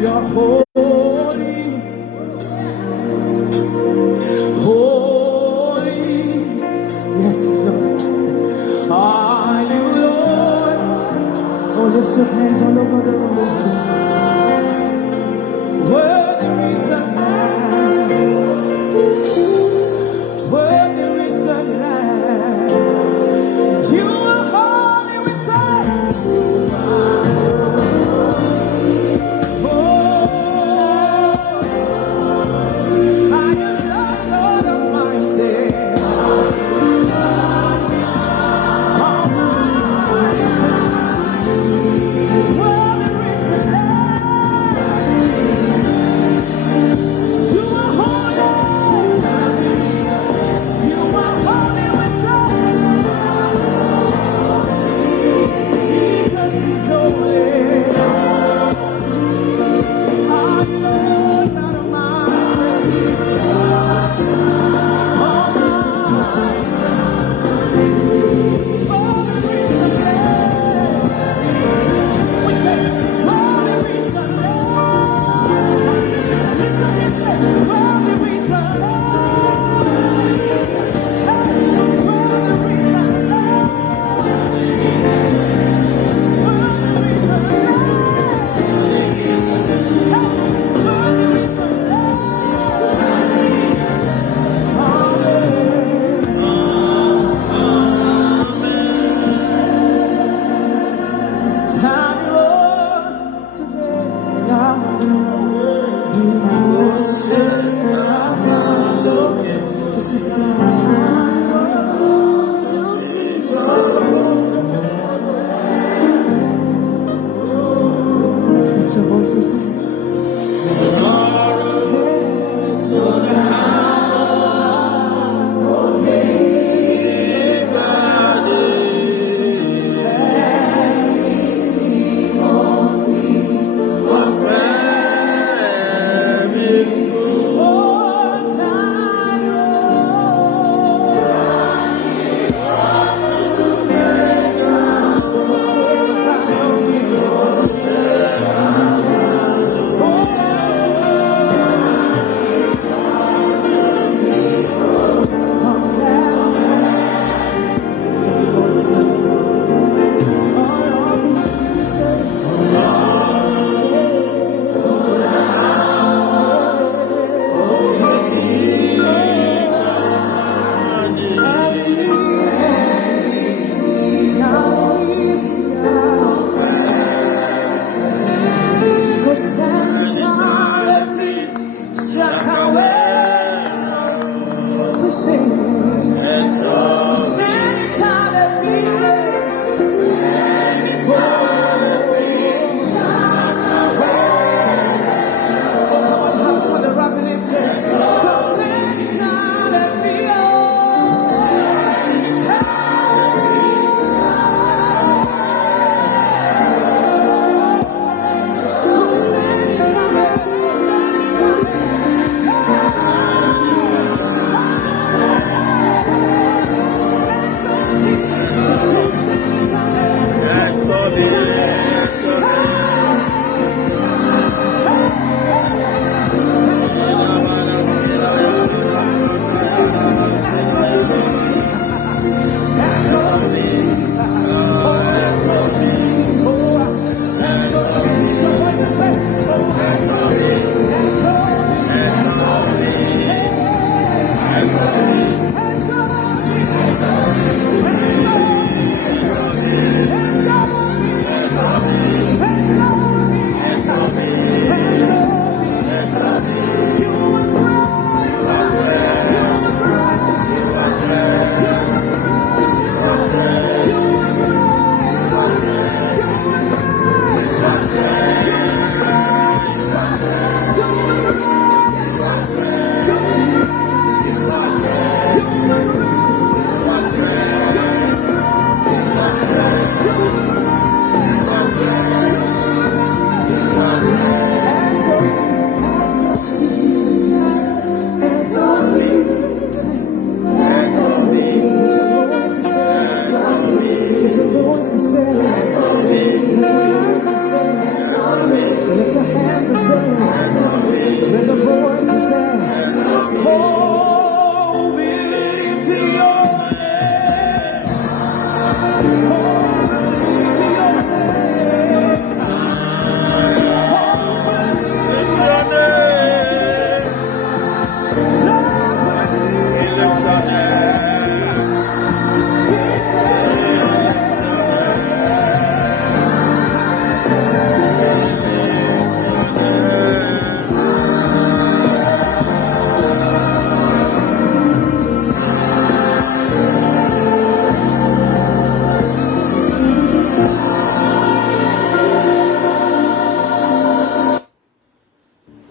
You're holy, holy. Yes, Lord. Are you Lord? Oh, lift your hands all over the room. Where there is a land, where there is a land, you are holy, we say. Oh, I am Lord Almighty. Almighty. Where there is a land.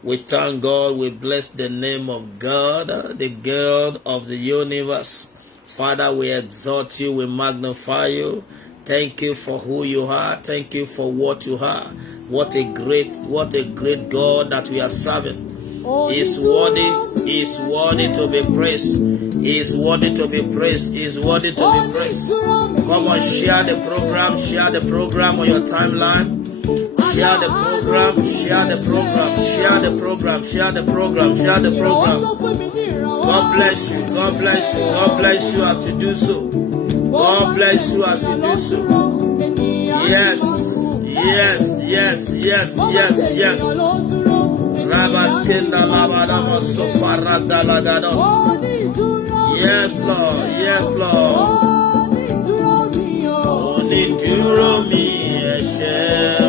We thank God. We bless the name of God, the God of the universe. Father, we exalt you. We magnify you. Thank you for who you are. Thank you for what you are. What a great God that we are serving. He is worthy. He is worthy to be praised. He is worthy to be praised. He is worthy to be praised. Come on, share the program. Share the program on your timeline. Share the program. Share the program. Share the program. Share the program. Share the program. God bless you. God bless you. God bless you as you do so. God bless you as you do so. Yes. Yes. Yes. Yes. Yes. Yes. Rabaskinda labadama soparada lagados. Yes, Lord. Yes, Lord. Oniduro mi ẹ̀ṣẹ̀ o.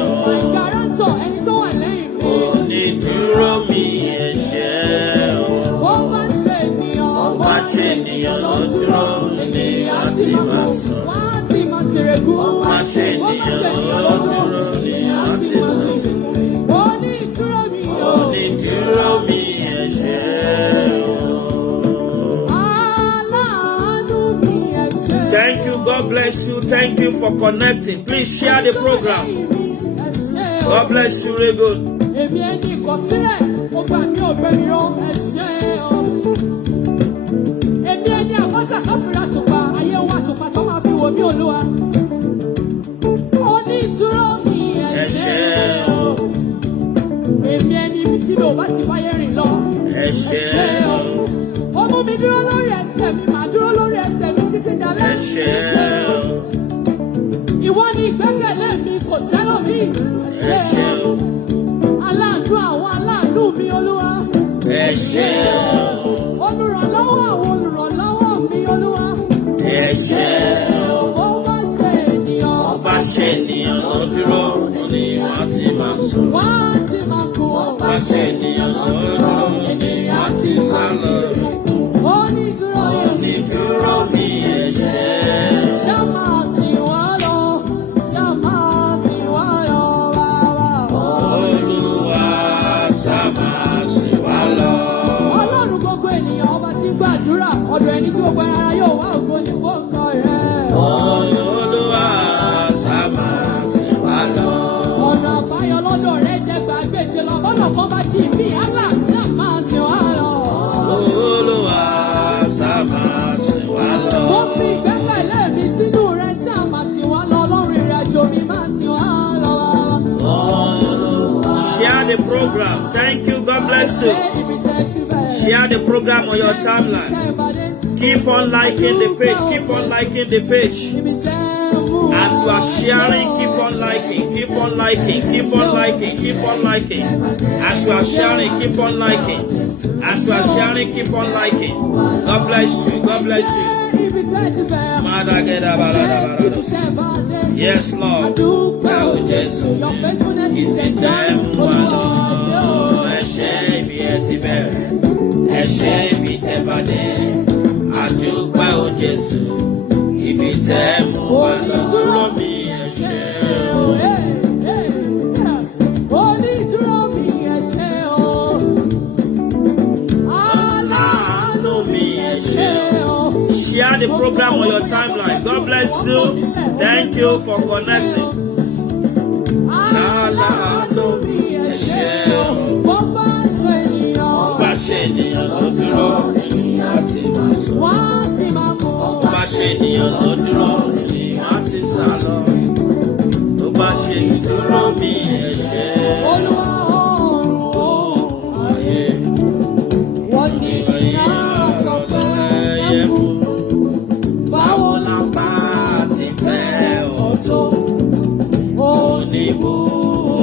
Oniduro mi ẹ̀ṣẹ̀ o. Ọba ṣe ènìyàn ló dúró ní àti máa sọ. Ọba ṣe ènìyàn ló dúró ní àti sọ. Oniduro mi ẹ̀ṣẹ̀ o. Thank you. God bless you. Thank you for connecting. Please share the program. God bless you. Very good. Ìwọ ni ìgbẹ́kẹ̀lé mi, kò sẹ́lòmíì. Aláàánú àwọn aláàánú mi, Olúwa. Olùrànlọ́wọ́ àwọn olùrànlọ́wọ́ mi, Olúwa. Ọba ṣe ènìyàn ló dúró ní wọ́n ti máa sùn. Wọ́n ti máa kú. Ọba ṣe ènìyàn ló dúró ní wọ́n ti máa sùn. Onídúró mi ẹ̀ṣẹ̀. Ṣáma sì wá lọ, ṣáma sì wá lọ, bàbá. Olúwa ṣáma sì wá lọ. Ọlọ́run gbogbo ènìyàn, ọba tí gbàdúrà, ọ̀dọ̀ ẹni tí gbogbo ara yóò wá ògo ní fọ́ọ̀kọ rẹ̀. Olúwa ṣáma sì wá lọ. Ọ̀nà àbáyọ lọ́dọ̀ rẹ̀ jẹ́ gbàgbéje lọ, bọ́nà kan bá jí bí àlà, ṣáma sì wá lọ. Olúwa ṣáma sì wá lọ. Mo fi ìgbẹ́kẹ̀lé mi sínú rẹ̀, ṣáma sì wá lọ. Ọlọ́run ìrìnàjò mi máa sì wá lọ. Share the program. Thank you. God bless you. Share the program on your timeline. Keep on liking the page. Keep on liking the page. As you are sharing, keep on liking. Keep on liking. Keep on liking. Keep on liking. As you are sharing, keep on liking. As you are sharing, keep on liking. God bless you. God bless you. Yes, Lord. Now, Jesus. It's the time one. Adúpẹ́ o Jésù, ibi tẹ́ mú wa lọ. Onídúró mi ẹ̀ṣẹ̀ o. Onídúró mi ẹ̀ṣẹ̀ o. Aláàánú mi ẹ̀ṣẹ̀ o. Share the program on your timeline. God bless you. Thank you for connecting. Aláàánú mi ẹ̀ṣẹ̀ o. Ọba ṣe ènìyàn ló dúró. Wọ́n ti máa mú. Ọba ṣe ènìyàn ló dúró ní wọ́n ti sá lọ. Ọba ṣe ìdúró mi ẹ̀ṣẹ̀. Olúwa ọ̀run ayé. Wọ́n ní iná sọ pé ẹ̀kú. Báwo la bá ti fẹ́ ọ̀tọ̀? Oníbù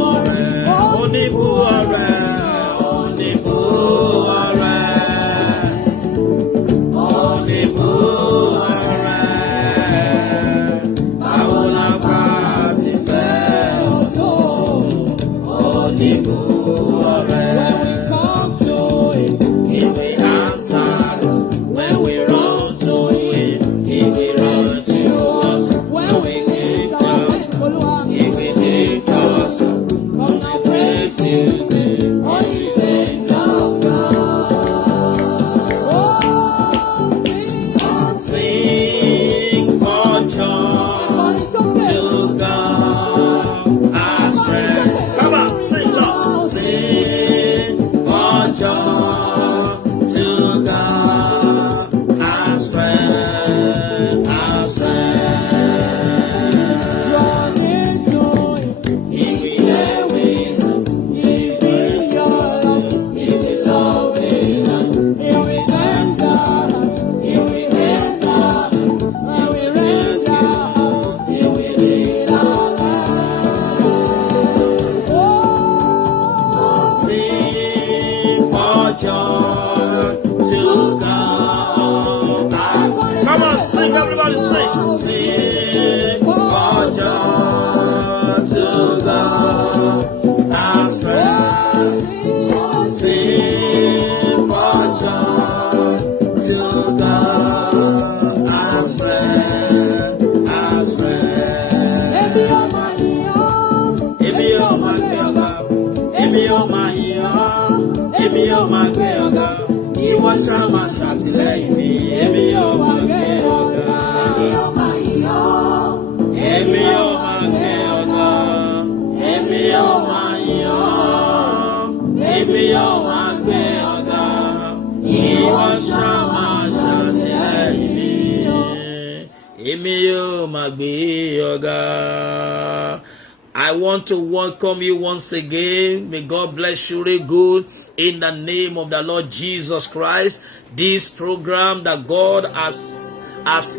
ọ̀rẹ́. Oníbù ọ̀rẹ́. Oníbù ọ̀rẹ́. He will lift us. èmi yóò máa gbé ọ̀gá. Ìwọ ṣá máa ṣàtìlẹ́yìn mi, èmi yóò máa gbé ọ̀gá. Èmi yóò máa yìn ọ́. Èmi yóò máa gbé ọ̀gá. Èmi yóò máa yìn ọ́. Èmi yóò máa gbé ọ̀gá. Ìwọ ṣá máa ṣàtìlẹ́yìn mi, èmi yóò máa gbé ọ̀gá. I want to welcome you once again. May God bless you really good in the name of the Lord Jesus Christ. This program that God has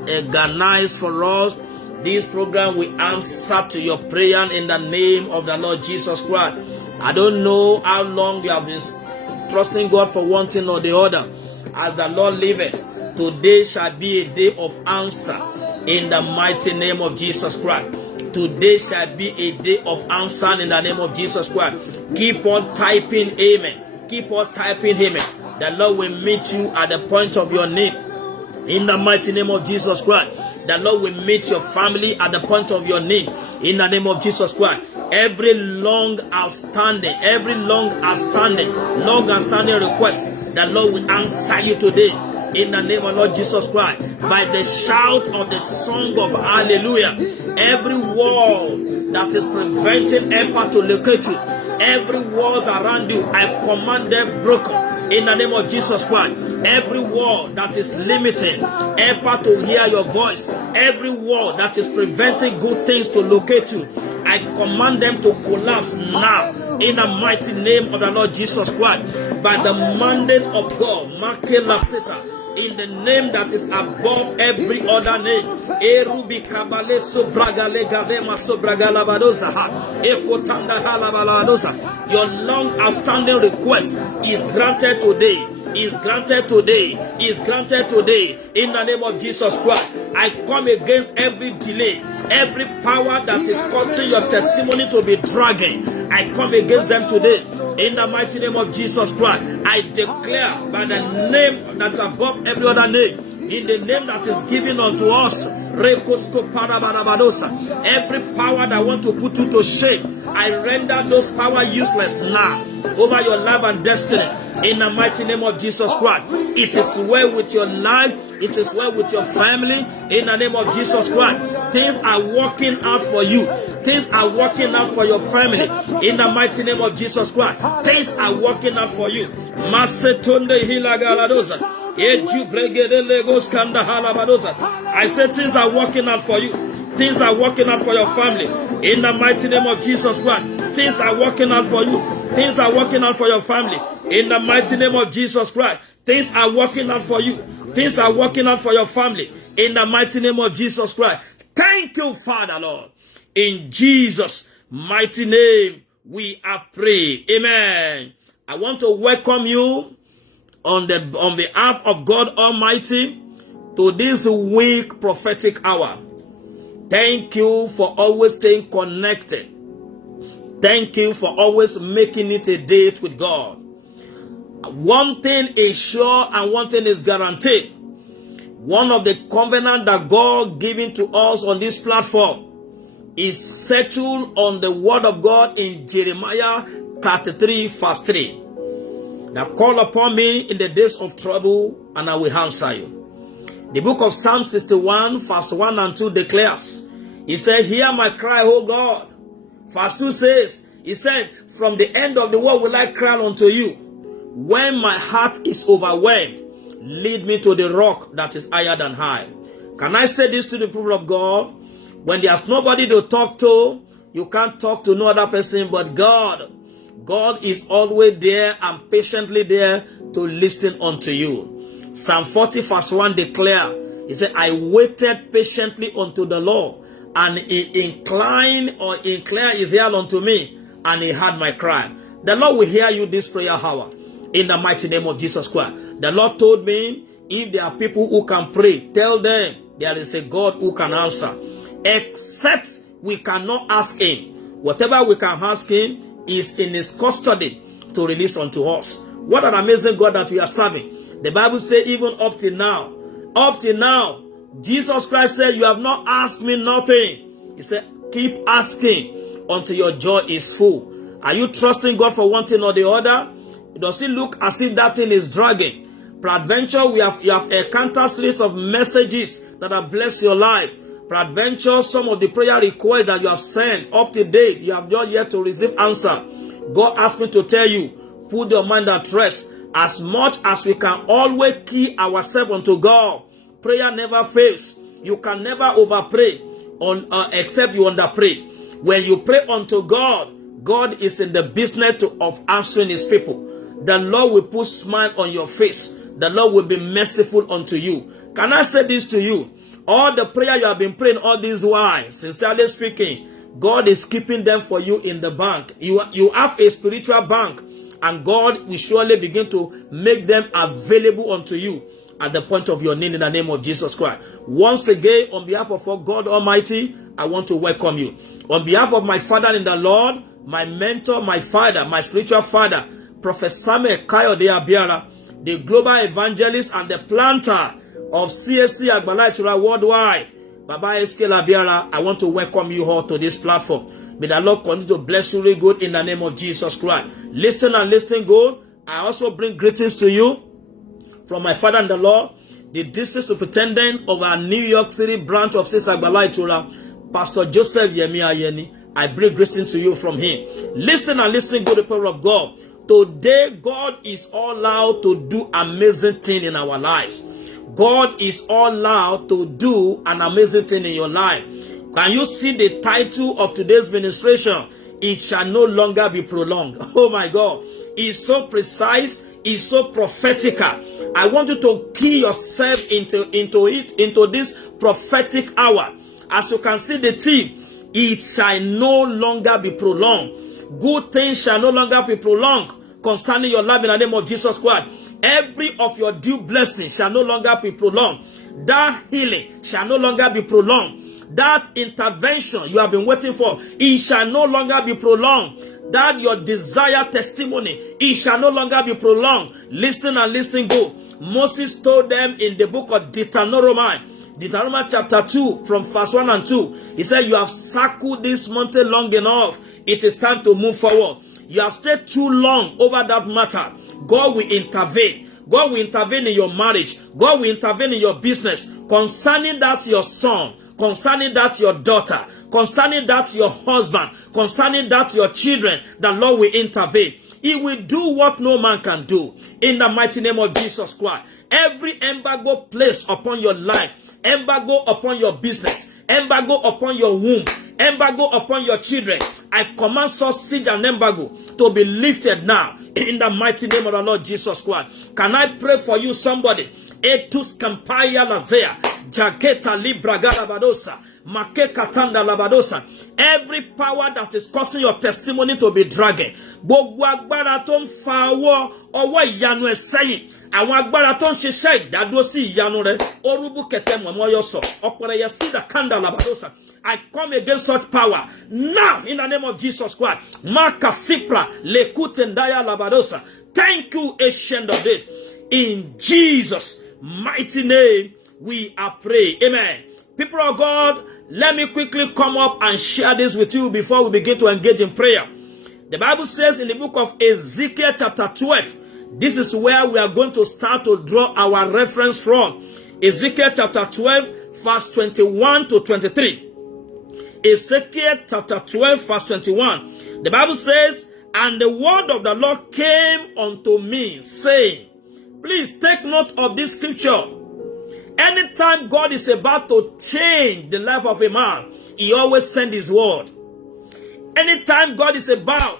organized for us, this program will answer to your prayer in the name of the Lord Jesus Christ. I don't know how long you have been trusting God for one thing or the other. As the Lord liveth, today shall be a day of answer in the mighty name of Jesus Christ. Today shall be a day of answer in the name of Jesus Christ. Keep on typing amen. Keep on typing amen. The Lord will meet you at the point of your need in the mighty name of Jesus Christ. The Lord will meet your family at the point of your need in the name of Jesus Christ. Every long outstanding request, the Lord will answer you today in the name of Lord Jesus Christ, by the shout of the song of hallelujah. Every wall that is preventing effort to locate you, every walls around you, I command them broken in the name of Jesus Christ. Every wall that is limiting effort to hear your voice, every wall that is preventing good things to locate you, I command them to collapse now in the mighty name of the Lord Jesus Christ, by the mandate of God. Makela Seta, in the name that is above every other name. Erubi kabale sobragale gadema sobragalabadosa ha ekotanda halabaladosa. Your long outstanding request is granted today. Is granted today. Is granted today in the name of Jesus Christ. I come against every delay, every power that is causing your testimony to be dragging. I come against them today in the mighty name of Jesus Christ. I declare by the name that's above every other name, in the name that is given unto us, every power that want to put you to shame, I render those power useless now over your life and destiny in the mighty name of Jesus Christ. It is well with your life, it is well with your family in the name of Jesus Christ. Things are working out for you. Things are working out for your family in the mighty name of Jesus Christ. Things are working out for you. Masetonde hilagaladosa. I said things are working out for you. Things are working out for your family in the mighty name of Jesus Christ. Things are working out for you. Things are working out for your family in the mighty name of Jesus Christ. Things are working out for you. Things are working out for your family in the mighty name of Jesus Christ. Thank you, Father, Lord. In Jesus' mighty name, we are prayed. Amen. I want to welcome you on behalf of God Almighty to this week prophetic hour. Thank you for always staying connected. Thank you for always making it a date with God. One thing is sure and one thing is guaranteed. One of the covenant that God given to us on this platform is settled on the word of God in Jeremiah 33 verse 3. Now call upon me in the days of trouble and I will answer you. The book of Psalm 61 verse 1 and 2 declares, he said, hear my cry, O God. Verse 2 says, he said, from the end of the world will I cry unto you. When my heart is overwhelmed, lead me to the rock that is higher than high. Can I say this to the people of God? When there's nobody to talk to, you can't talk to no other person but God. God is always there and patiently there to listen unto you. Psalm 40 verse 1 declare, he said, I waited patiently unto the Lord, and he inclined his ear unto me, and he heard my cry. The Lord will hear you this prayer hour in the mighty name of Jesus Christ. The Lord told me, if there are people who can pray, tell them there is a God who can answer. Except we cannot ask him. Whatever we can ask him is in his custody to release unto us. What an amazing God that we are serving. The Bible says even up till now, Jesus Christ said, you have not asked me nothing. He said, keep asking until your joy is full. Are you trusting God for one thing or the other? Does it look as if that thing is dragging? Peradventure, you have a counter series of messages that have blessed your life. Peradventure, some of the prayer requests that you have sent up to date, you have not yet to receive answer. God asked me to tell you, put your mind at rest. As much as we can always key ourselves unto God, prayer never fails. You can never overpray except you underpray. When you pray unto God, God is in the business of answering his people. The Lord will put smile on your face. The Lord will be merciful unto you. Can I say this to you? All the prayer you have been praying all these while, sincerely speaking, God is keeping them for you in the bank. You have a spiritual bank, and God will surely begin to make them available unto you at the point of your need in the name of Jesus Christ. Once again, on behalf of God Almighty, I want to welcome you. On behalf of my father in the Lord, my mentor, my father, my spiritual father, Prophet Samuel Kayode Abiara, the global evangelist and the planter of CSC Agbala Itura worldwide, Baba Ezekiel Abiara, I want to welcome you all to this platform. May the Lord continue to bless you really good in the name of Jesus Christ. Listen and listen good. I also bring greetings to you from my father in the Lord, the district superintendent of our New York City branch of CSC Agbala Itura, Pastor Joseph Yemi Ayeni. I bring greetings to you from him. Listen and listen good, the power of God. Today, God is all allowed to do amazing thing in our lives. God is all allowed to do an amazing thing in your life. Can you see the title of today's ministration? It shall no longer be prolonged. Oh my God. It's so precise. It's so prophetical. I want you to key yourself into this prophetic hour. As you can see the theme, it shall no longer be prolonged. Good things shall no longer be prolonged concerning your life in the name of Jesus Christ. Every of your due blessings shall no longer be prolonged. That healing shall no longer be prolonged. That intervention you have been waiting for, it shall no longer be prolonged. That your desired testimony, it shall no longer be prolonged. Listen and listen good. Moses told them in the book of Deuteronomy chapter 2 from verse 1 and 2. He said, you have circled this mountain long enough. It is time to move forward. You have stayed too long over that matter. God will intervene. God will intervene in your marriage. God will intervene in your business. Concerning that your son, concerning that your daughter, concerning that your husband, concerning that your children, the Lord will intervene. He will do what no man can do. In the mighty name of Jesus Christ. Every embargo placed upon your life, embargo upon your business, embargo upon your womb, embargo upon your children, I command such seed and embargo to be lifted now in the mighty name of the Lord Jesus Christ. Can I pray for you, somebody? Etus Campaya Lazea, Jageta Libraga Labadosa, Make Katanda Labadosa. Every power that is causing your testimony to be dragging, gbogbo agbára tó ń fa ọwọ́ ìyanu ẹ̀sẹ́yìn, àwọn agbára tó ń ṣiṣẹ́ ìdádúró sí ìyanu rẹ̀, orúbù kẹtẹ mọ̀mọ́ yọ sọ, ọ̀pọ̀rẹ̀ yẹ sí ìdàkàndà Labadosa. I come against such power now in the name of Jesus Christ. Maka Sipra Lekutendaya Labadosa. Thank you, Ancient of Days. In Jesus' mighty name, we are praying. Amen. People of God, let me quickly come up and share this with you before we begin to engage in prayer. The Bible says in the book of Ezekiel chapter 12, this is where we are going to start to draw our reference from. Ezekiel chapter 12, verse 21 to 23. Ezekiel chapter 12, verse 21. The Bible says, and the word of the Lord came unto me, saying, please take note of this scripture. Anytime God is about to change the life of a man, he always sends his word. Anytime God is about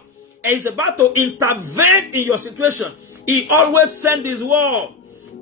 to intervene in your situation, he always sends his word.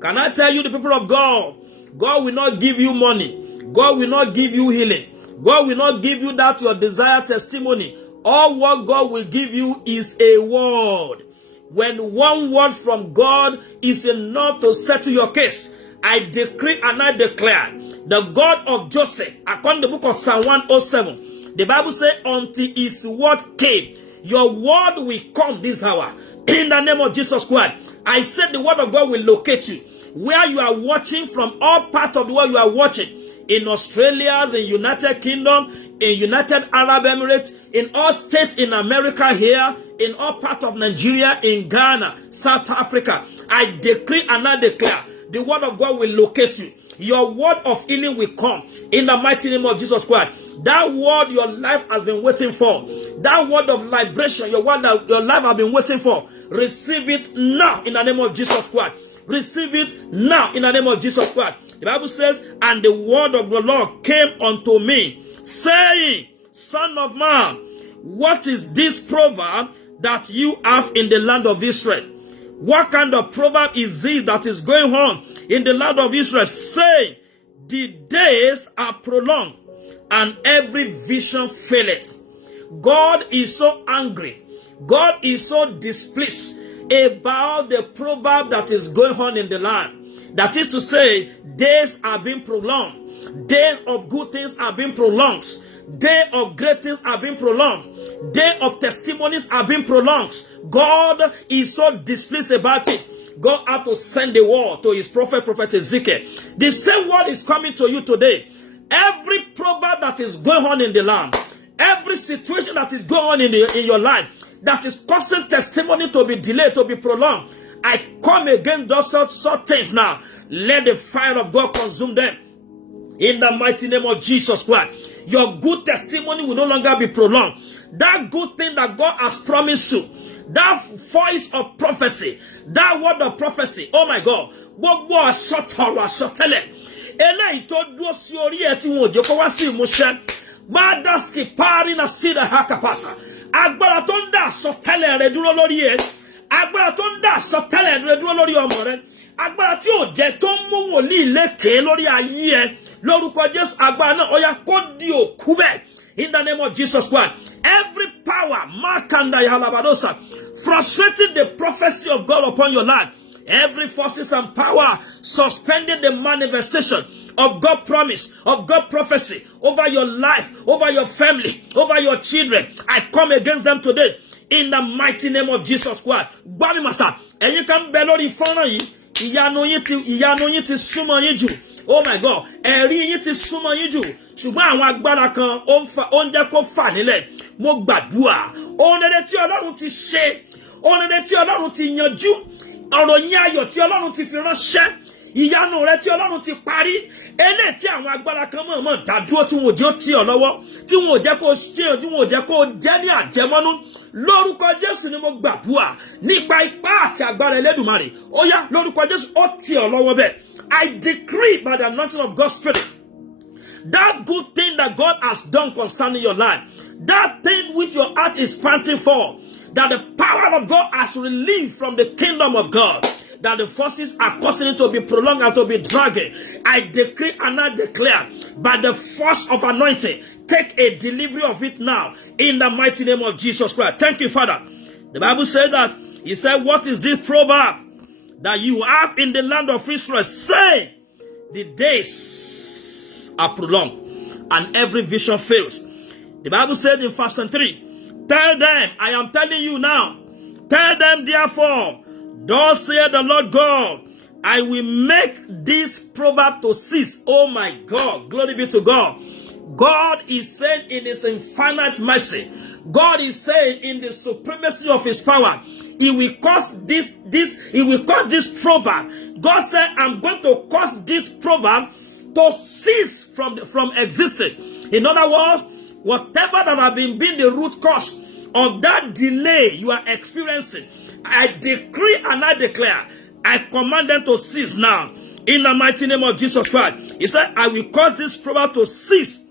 Can I tell you, the people of God, God will not give you money. God will not give you healing. God will not give you that your desired testimony. All what God will give you is a word. When one word from God is enough to settle your case, I decree and I declare, the God of Joseph, according to the book of Psalm 107, the Bible says, until his word came, your word will come this hour. In the name of Jesus Christ, I said the word of God will locate you. Where you are watching from, all parts of the world you are watching, in Australia, in United Kingdom, in United Arab Emirates, in all states in America here, in all parts of Nigeria, in Ghana, South Africa. I decree and I declare, the word of God will locate you. Your word of healing will come in the mighty name of Jesus Christ. That word your life has been waiting for, that word of liberation, your word that your life has been waiting for, receive it now in the name of Jesus Christ. Receive it now in the name of Jesus Christ. The Bible says, and the word of the Lord came unto me, saying, Son of man, what is this proverb that you have in the land of Israel? What kind of proverb is this that is going on in the land of Israel? Say, the days are prolonged, and every vision faileth. God is so angry. God is so displeased about the proverb that is going on in the land. That is to say, days are being prolonged. Days of good things are being prolonged. Day of great things are being prolonged. Day of testimonies are being prolonged. God is so displeased about it. God had to send the word to his prophet Ezekiel. The same word is coming to you today. Every proverb that is going on in the land, every situation that is going on in your life, that is causing testimony to be delayed, to be prolonged, I come against those sort things now. Let the fire of God consume them. In the mighty name of Jesus Christ. Your good testimony will no longer be prolonged. That good thing that God has promised you, that voice of prophecy, that word of prophecy, oh my God, gbogbo asọtọrọ asọtẹlẹ eléyìí tó dúró sí orí ẹ tí wọn ò jẹ́ kó wá sí ìmúṣẹ gbadaski pari na sida hakapasa agbára tó ń dá asọtẹlẹ rẹ dúró lórí ẹ, agbára tó ń dá asọtẹlẹ rẹ dúró lórí ọmọ rẹ, agbára tí ò jẹ́ tó ń mú wòlíì lékè lórí ayé ẹ, lórúkọ Jésù agbára náà ó yá kó di òkú bẹ́ẹ̀. In the name of Jesus Christ, every power, frustrating the prophecy of God upon your life, every forces and power suspending the manifestation of God promise, of God prophecy over your life, over your family, over your children, I come against them today. In the mighty name of Jesus Christ. Gbami masa, ẹ̀yin kan bẹ lórí fọ́nrán yìí, ìyanu yín ti súnmọ́ yín jù. Oh my God, ẹ̀rí yín ti súnmọ́ yín jù. Ṣùgbọ́n àwọn agbára kan ó ń jẹ́ kó fà nílẹ̀. Mo gbàdúrà, ohun rere tí Ọlọ́run ti ṣe, ohun rere tí Ọlọ́run ti yanjú, ọ̀rọ̀ yín ayọ̀ tí Ọlọ́run ti fi ránṣẹ́, ìyanu rẹ tí Ọlọ́run ti parí, eléyìí tí àwọn agbára kan mọ̀ọ́mọ̀ dádúró tí wọn ò jẹ́ ó tì ọ́ lọ́wọ́, tí wọn ò jẹ́ kó ṣe, tí wọn ò jẹ́ kó jẹ́ ní àjẹmọ́nú. Lórúkọ Jésù ni mo gbàdúrà nípa ipá àti agbára Elédùmarè. Ó yá lórúkọ Jésù ó tì ọ́ lọ́wọ́ bẹ́ẹ̀. I decree by the anointing of God's Spirit, that good thing that God has done concerning your life, that thing which your heart is panting for, that the power of God has relieved from the kingdom of God, that the forces are causing it to be prolonged and to be dragging. I decree and I declare, by the force of anointing, take a delivery of it now, in the mighty name of Jesus Christ. Thank you, Father. The Bible says that, he said, what is this proverb that you have in the land of Israel? Say, the days are prolonged, and every vision fails. The Bible said in verse 23, tell them, I am telling you now, tell them therefore, thus saith the Lord God, I will make this proverb to cease. Oh my God, glory be to God. God is saying in his infinite mercy, God is saying in the supremacy of his power, he will cause this proverb. God said, I'm going to cause this proverb to cease from existing. In other words, whatever that have been the root cause of that delay you are experiencing, I decree and I declare, I command them to cease now. In the mighty name of Jesus Christ. He said, I will cause this proverb to cease.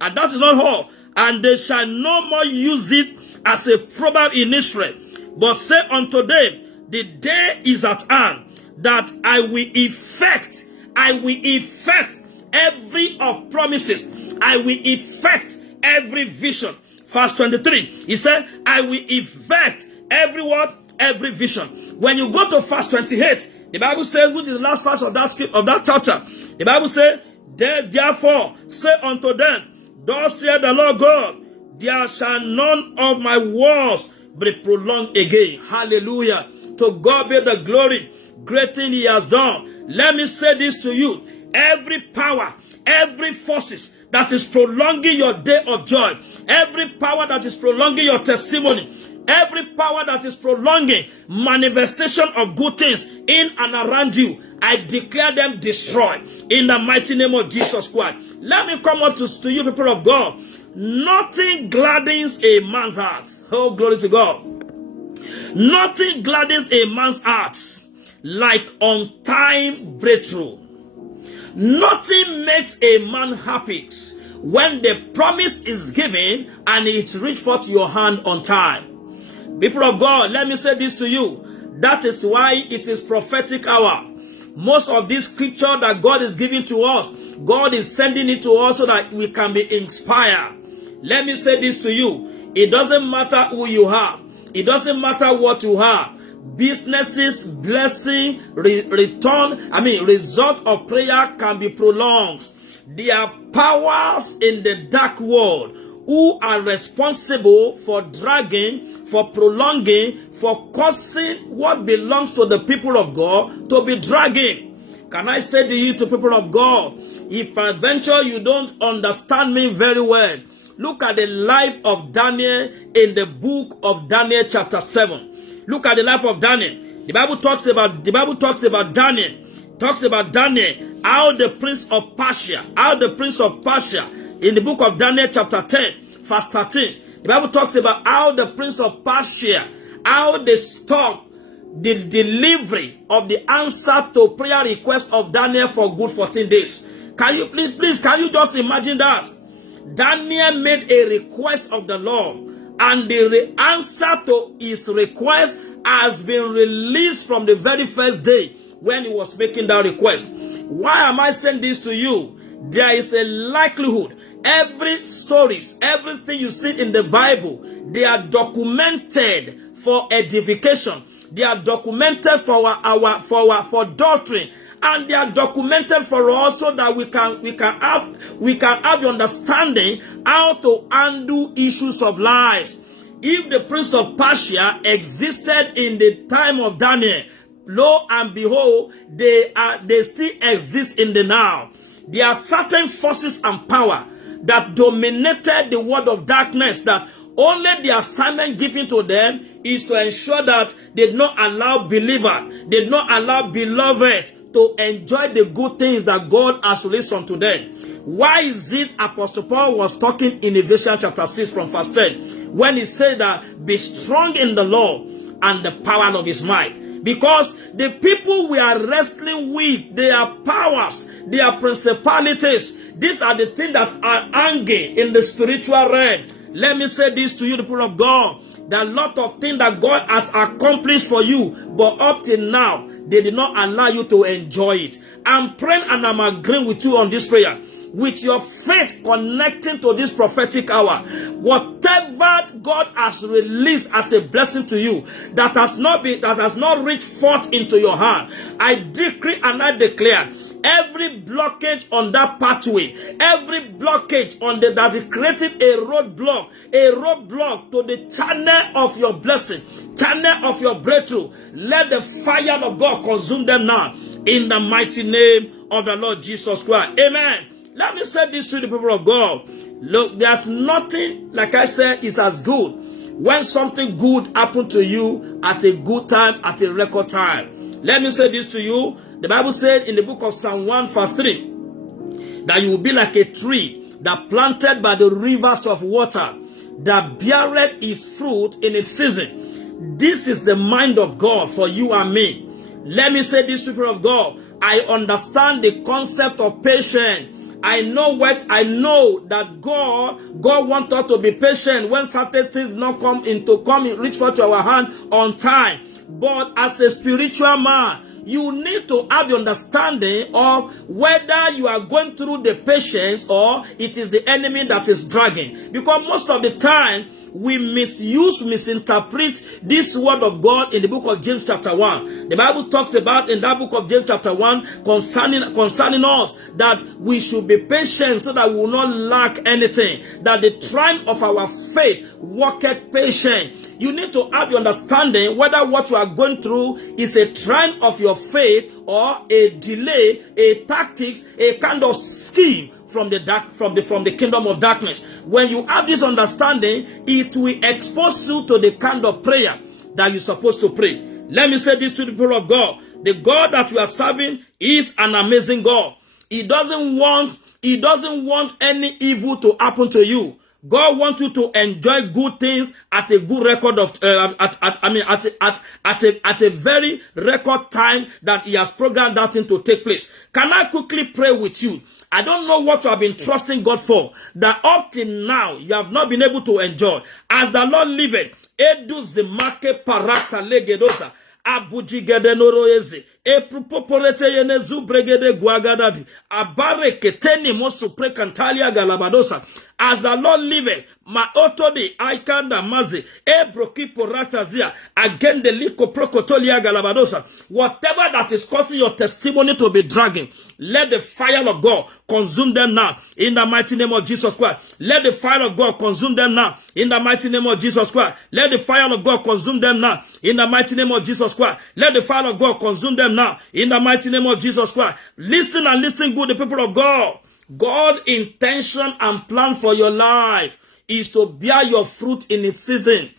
And that is not all. And they shall no more use it as a proverb in Israel. But say unto them, the day is at hand that I will effect every of promises. I will effect every vision. Verse 23, he said, I will effect every word, every vision. When you go to verse 28, the Bible says, which is the last verse of that chapter, the Bible says, therefore say unto them, thus saith the Lord God, there shall none of my words be prolonged again. Hallelujah. To God be the glory. Great thing he has done. Let me say this to you. Every power, every forces that is prolonging your day of joy, every power that is prolonging your testimony, every power that is prolonging manifestation of good things in and around you, I declare them destroyed in the mighty name of Jesus Christ. Let me come up to you, people of God. Nothing gladdens a man's heart. Oh, glory to God. Nothing gladdens a man's heart like on-time breakthrough. Nothing makes a man happy when the promise is given and it reaches forth your hand on time. People of God, let me say this to you. That is why it is prophetic hour. Most of this scripture that God is giving to us, God is sending it to us so that we can be inspired. Let me say this to you. It doesn't matter who you are. It doesn't matter what you have. Businesses, blessing, result of prayer can be prolonged. There are powers in the dark world who are responsible for dragging, for prolonging, for causing what belongs to the people of God to be dragging. Can I say to you, to people of God, if adventure you don't understand me very well, look at the life of Daniel in the book of Daniel chapter 7. Look at the life of Daniel. The Bible talks about Daniel. Talks about Daniel, how the prince of Persia, in the book of Daniel chapter 10, verse 13. The Bible talks about how the prince of Persia, how they stopped the delivery of the answer to prayer request of Daniel for good 14 days. Can you please, can you just imagine that? Daniel made a request of the Lord, and the answer to his request has been released from the very first day when he was making that request. Why am I saying this to you? There is a likelihood. Every stories, everything you see in the Bible, they are documented for edification. They are documented for doctrine, and they are documented for us so that we can have the understanding how to handle issues of life. If the prince of Persia existed in the time of Daniel, lo and behold, they still exist in the now. There are certain forces and power that dominated the world of darkness, that only the assignment given to them is to ensure that they do not allow believer, they do not allow beloved to enjoy the good things that God has released unto them. Why is it Apostle Paul was talking in Ephesians chapter 6 from verse 10 when he said that be strong in the Lord and the power of his might? Because the people we are wrestling with, they are powers, they are principalities. These are the things that are hanging in the spiritual realm. Let me say this to you, the people of God. There are a lot of things that God has accomplished for you, but up till now, they did not allow you to enjoy it. I'm praying and I'm agreeing with you on this prayer. With your faith connecting to this prophetic hour, whatever God has released as a blessing to you that has not reached forth into your hand, I decree and I declare, every blockage on that pathway, every blockage on that is creating a roadblock to the channel of your blessing, channel of your breakthrough, let the fire of God consume them now in the mighty name of the Lord Jesus Christ. Amen. Let me say this to the people of God. Look, there's nothing, like I said, is as good when something good happened to you at a good time, at a record time. Let me say this to you. The Bible said in the book of Psalm 1 verse 3 that you will be like a tree that planted by the rivers of water, that beareth its fruit in its season. This is the mind of God for you and me. Let me say this to people of God. I understand the concept of patience. I know that God wants us to be patient when certain things not reach forth to our hand on time. But as a spiritual man, you need to have the understanding of whether you are going through the patience or it is the enemy that is dragging. Because most of the time, we misinterpret this word of God in the book of James chapter 1. The Bible talks about in that book of James chapter 1 concerning us that we should be patient so that we will not lack anything. That the triumph of our faith worketh patience. You need to have your understanding whether what you are going through is a triumph of your faith or a delay, a tactics, a kind of scheme from the kingdom of darkness. When you have this understanding, it will expose you to the kind of prayer that you're supposed to pray. Let me say this to the people of God. The God that we are serving is an amazing God. He doesn't want any evil to happen to you. God wants you to enjoy good things at a good record of at a very record time that He has programmed that thing to take place. Can I quickly pray with you? I don't know what you have been trusting God for, that up till now you have not been able to enjoy. As the Lord liveth, edu zimake parata legedosa abujigede noroeze epupoporete yenezu bregede guagadadi abare keteni mosu prekantalia galabadosa. As the Lord liveth, ma otodi aikanda maze ebroki poratazia again the liko prokotolia galabadosa. Whatever that is causing your testimony to be dragging, let the fire of God consume them now in the mighty name of Jesus Christ. Let the fire of God consume them now in the mighty name of Jesus Christ. Let the fire of God consume them now in the mighty name of Jesus Christ. Let the fire of God consume them now in the mighty name of Jesus Christ. Listen and listen good, the people of God. God's intention and plan for your life is to bear your fruit in its season.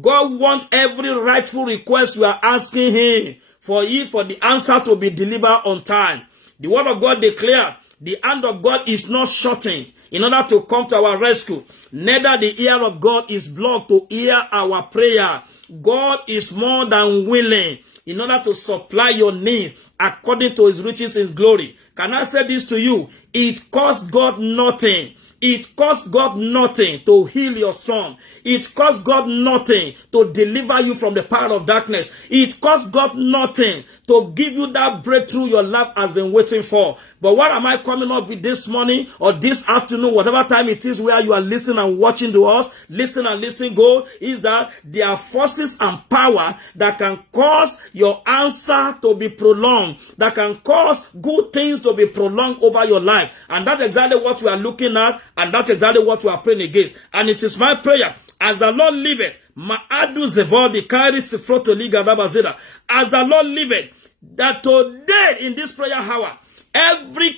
God wants every rightful request you are asking Him for the answer to be delivered on time. The word of God declares the hand of God is not shortened in order to come to our rescue. Neither the ear of God is blocked to hear our prayer. God is more than willing in order to supply your needs according to His riches in glory. Can I say this to you? It costs God nothing. It costs God nothing to heal your son. It costs God nothing to deliver you from the power of darkness. It costs God nothing to give you that breakthrough your life has been waiting for. But what am I coming up with this morning or this afternoon, whatever time it is where you are listening and watching to us, listen and listen good, is that there are forces and power that can cause your answer to be prolonged, that can cause good things to be prolonged over your life. And that's exactly what we are looking at, and that's exactly what we are praying against. And it is my prayer, as the Lord liveth, Ma'adu Zevodi Kairi Sifroto Liga Babazeda, as the Lord liveth, that today in this prayer hour, every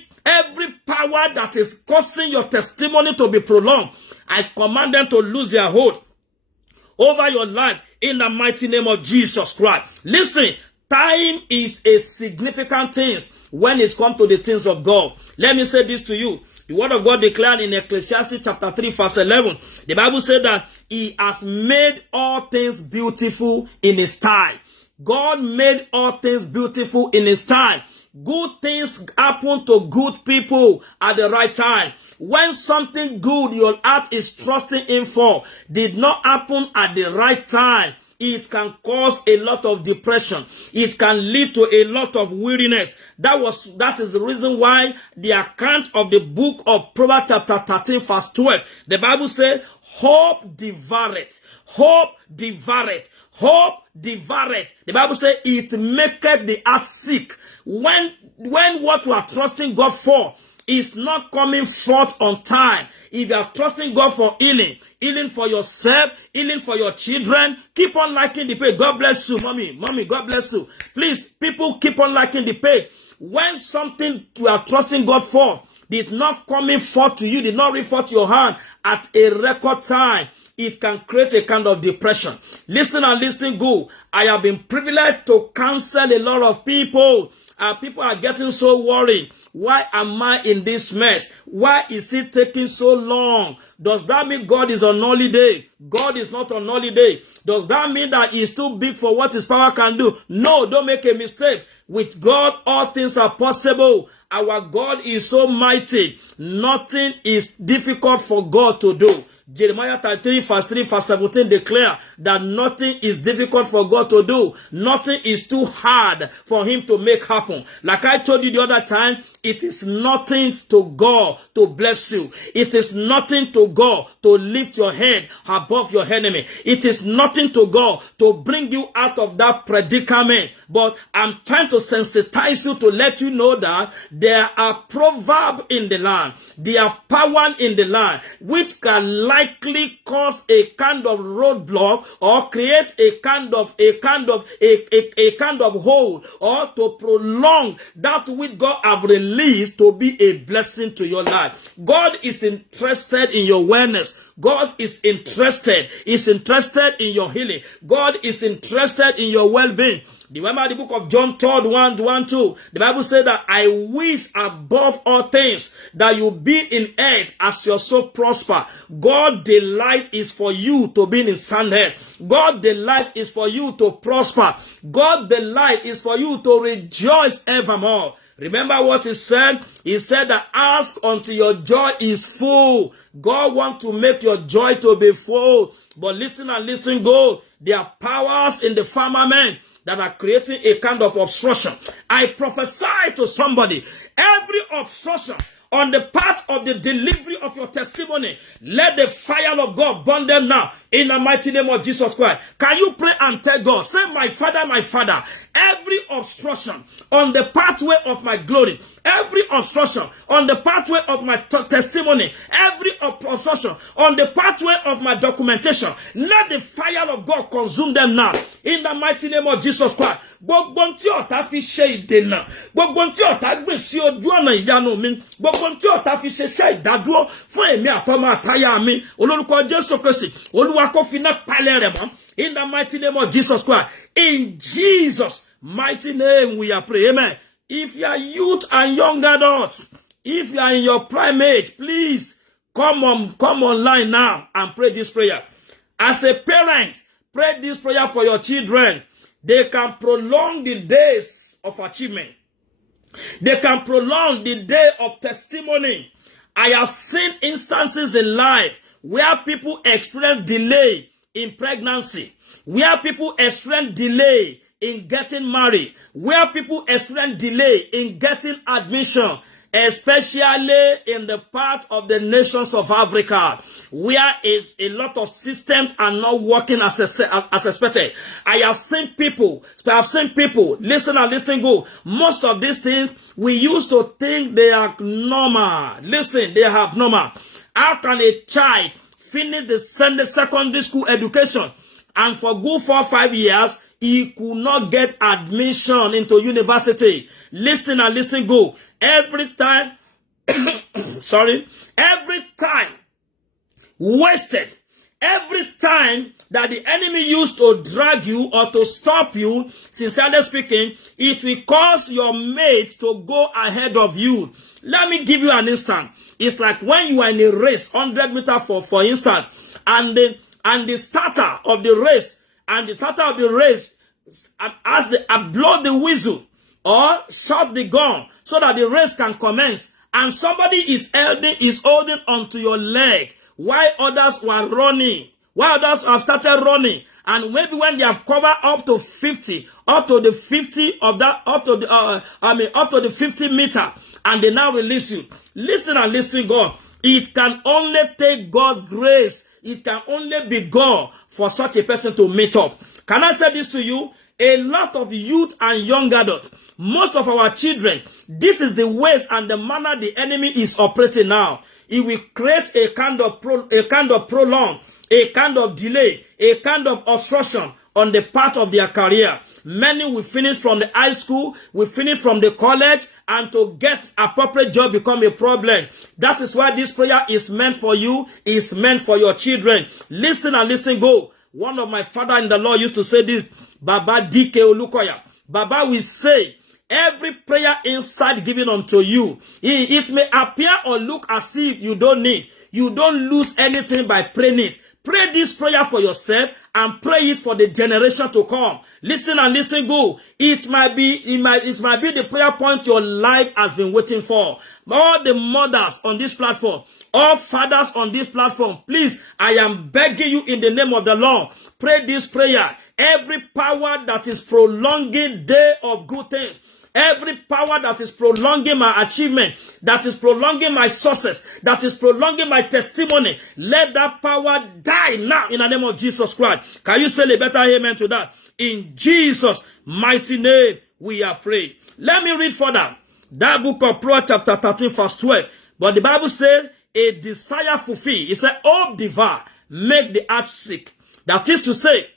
power that is causing your testimony to be prolonged, I command them to lose their hold over your life in the mighty name of Jesus Christ. Listen, time is a significant thing when it comes to the things of God. Let me say this to you. The word of God declared in Ecclesiastes chapter 3 verse 11. The Bible said that He has made all things beautiful in His time. God made all things beautiful in His time. Good things happen to good people at the right time. When something good your heart is trusting Him for did not happen at the right time, it can cause a lot of depression. It can lead to a lot of weariness. That is the reason why the account of the book of Proverbs chapter 13 verse 12, the Bible says, hope devoureth, hope devoureth, hope devoureth. The Bible says, it maketh the heart sick. When what you are trusting God for is not coming forth on time, if you are trusting God for healing for yourself, healing for your children, keep on liking the page. God bless you, mommy, God bless you. Please, people, keep on liking the page. When something you are trusting God for did not coming forth to you, did not reach forth to your hand at a record time, it can create a kind of depression. Listen and listen good. I have been privileged to counsel a lot of people. People are getting so worried. Why am I in this mess? Why is it taking so long? Does that mean God is on holiday? God is not on holiday. Does that mean that He's too big for what His power can do? No, don't make a mistake. With God, all things are possible. Our God is so mighty. Nothing is difficult for God to do. Jeremiah 33 verse 3 verse 17 declare that nothing is difficult for God to do. Nothing is too hard for Him to make happen. Like I told you the other time, it is nothing to God to bless you. It is nothing to God to lift your head above your enemy. It is nothing to God to bring you out of that predicament. But I'm trying to sensitize you to let you know that there are proverbs in the land. There are power in the land which can likely cause a kind of roadblock or create a kind of hole or to prolong that which God have released released to be a blessing to your life. God is interested in your wellness. God is interested in your healing. God is interested in your well-being. Remember the book of John 3:1-2. The Bible said that I wish above all things that you be in health as your soul prosper. God delight is for you to be in sound health. God delight is for you to prosper. God delight is for you to rejoice evermore. Remember what he said? He said that ask until your joy is full. God wants to make your joy to be full. But listen and listen good. There are powers in the firmament that are creating a kind of obstruction. I prophesy to somebody, every obstruction on the path of the delivery of your testimony, let the fire of God burn them now in the mighty name of Jesus Christ. Can you pray and tell God, say, my Father, every obstruction on the pathway of my glory, every obstruction on the pathway of my testimony, every obstruction on the pathway of my documentation, let the fire of God consume them now in the mighty name of Jesus Christ. Gbogbo tí ọ̀tá fi ṣe ìdènà, gbogbo tí ọ̀tá gbé sí ojú ọ̀nà ìyanu mi, gbogbo tí ọ̀tá fi ṣe ìdádúró fún èmi àtọmọ àtayá mi, olórúkọ Jésù Kristi, Olúwa kó fi iná palẹ̀ rẹ̀ mọ́ in the mighty name of Jesus Christ. In Jesus' mighty name we are praying. Amen. If you are youth and young adults, if you are in your prime age, please come online now and pray this prayer. As a parent, pray this prayer for your children. They can prolong the days of achievement. They can prolong the day of testimony. I have seen instances in life where people experience delay in pregnancy, where people experience delay in getting married, where people experience delay in getting admission, especially in the part of the nations of Africa, where is a lot of systems are not working as expected. I have seen people, listen and listen good. Most of these things, we used to think they are normal. Listen, they are abnormal. How can a child finish the secondary school education and for good 4 or 5 years, he could not get admission into university? Listen and listen good. Every time, every time wasted, every time that the enemy used to drag you or to stop you, sincerely speaking, it will cause your mate to go ahead of you. Let me give you an instance. It's like when you are in a race, 100 meters for instance, and the starter of the race, as they blow the whistle or shot the gun so that the race can commence, and somebody is holding onto your leg while others were running, while others have started running, and maybe when they have covered up to the 50 meter, and they now release you. Listen and listen, God. It can only take God's grace. It can only be God for such a person to meet up. Can I say this to you? A lot of youth and young adults, most of our children, this is the ways and the manner the enemy is operating now. It will create a kind of prolong, a kind of delay, a kind of obstruction on the part of their career. Many will finish from the high school, will finish from the college, and to get appropriate job become a problem. That is why this prayer is meant for you, is meant for your children. Listen and listen go. One of my father in the Lord used to say this, Baba D.K. Olukoya. Baba will say, every prayer inside given unto you, it may appear or look as if you don't need. You don't lose anything by praying it. Pray this prayer for yourself and pray it for the generation to come. Listen and listen good. It might be the prayer point your life has been waiting for. All the mothers on this platform, all fathers on this platform, please, I am begging you in the name of the Lord, pray this prayer. Every power that is prolonging day of good things, every power that is prolonging my achievement, that is prolonging my success, that is prolonging my testimony, let that power die now in the name of Jesus Christ. Can you say a better amen to that? In Jesus' mighty name, we are praying. Let me read further. That book of Proverbs chapter 13 verse 12. But the Bible says, a desire fulfilled. It said, hope devour, make the heart sick. That is to say,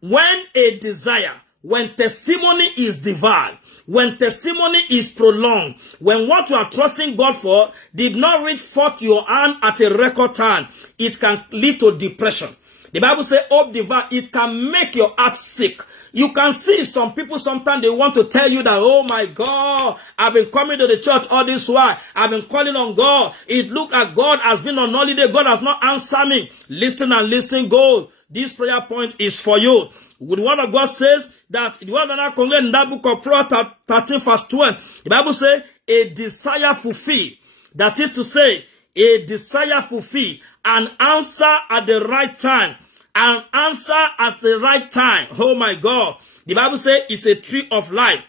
when a desire, when testimony is devoured, When testimony is prolonged, when what you are trusting God for did not reach forth your hand at a record time, it can lead to depression. The Bible says, hope devour, it can make your heart sick. You can see some people sometimes they want to tell you that, oh my God, I've been coming to the church all this while. I've been calling on God. It looked like God has been on holiday. God has not answered me. Listen and listen, God. This prayer point is for you. The word of God says that the word of God concludes in that book of Proverbs 13 verse 12. The Bible says, a desire fulfilled. That is to say, a desire fulfilled. An answer at the right time. An answer at the right time. Oh my God. The Bible says it's a tree of life.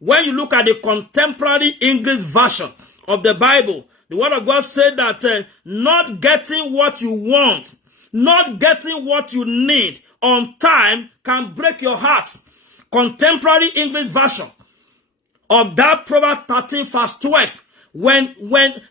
When you look at the contemporary English version of the Bible, the word of God said that not getting what you want, not getting what you need on time can break your heart. Contemporary English version of that Proverbs 13 verse 12. When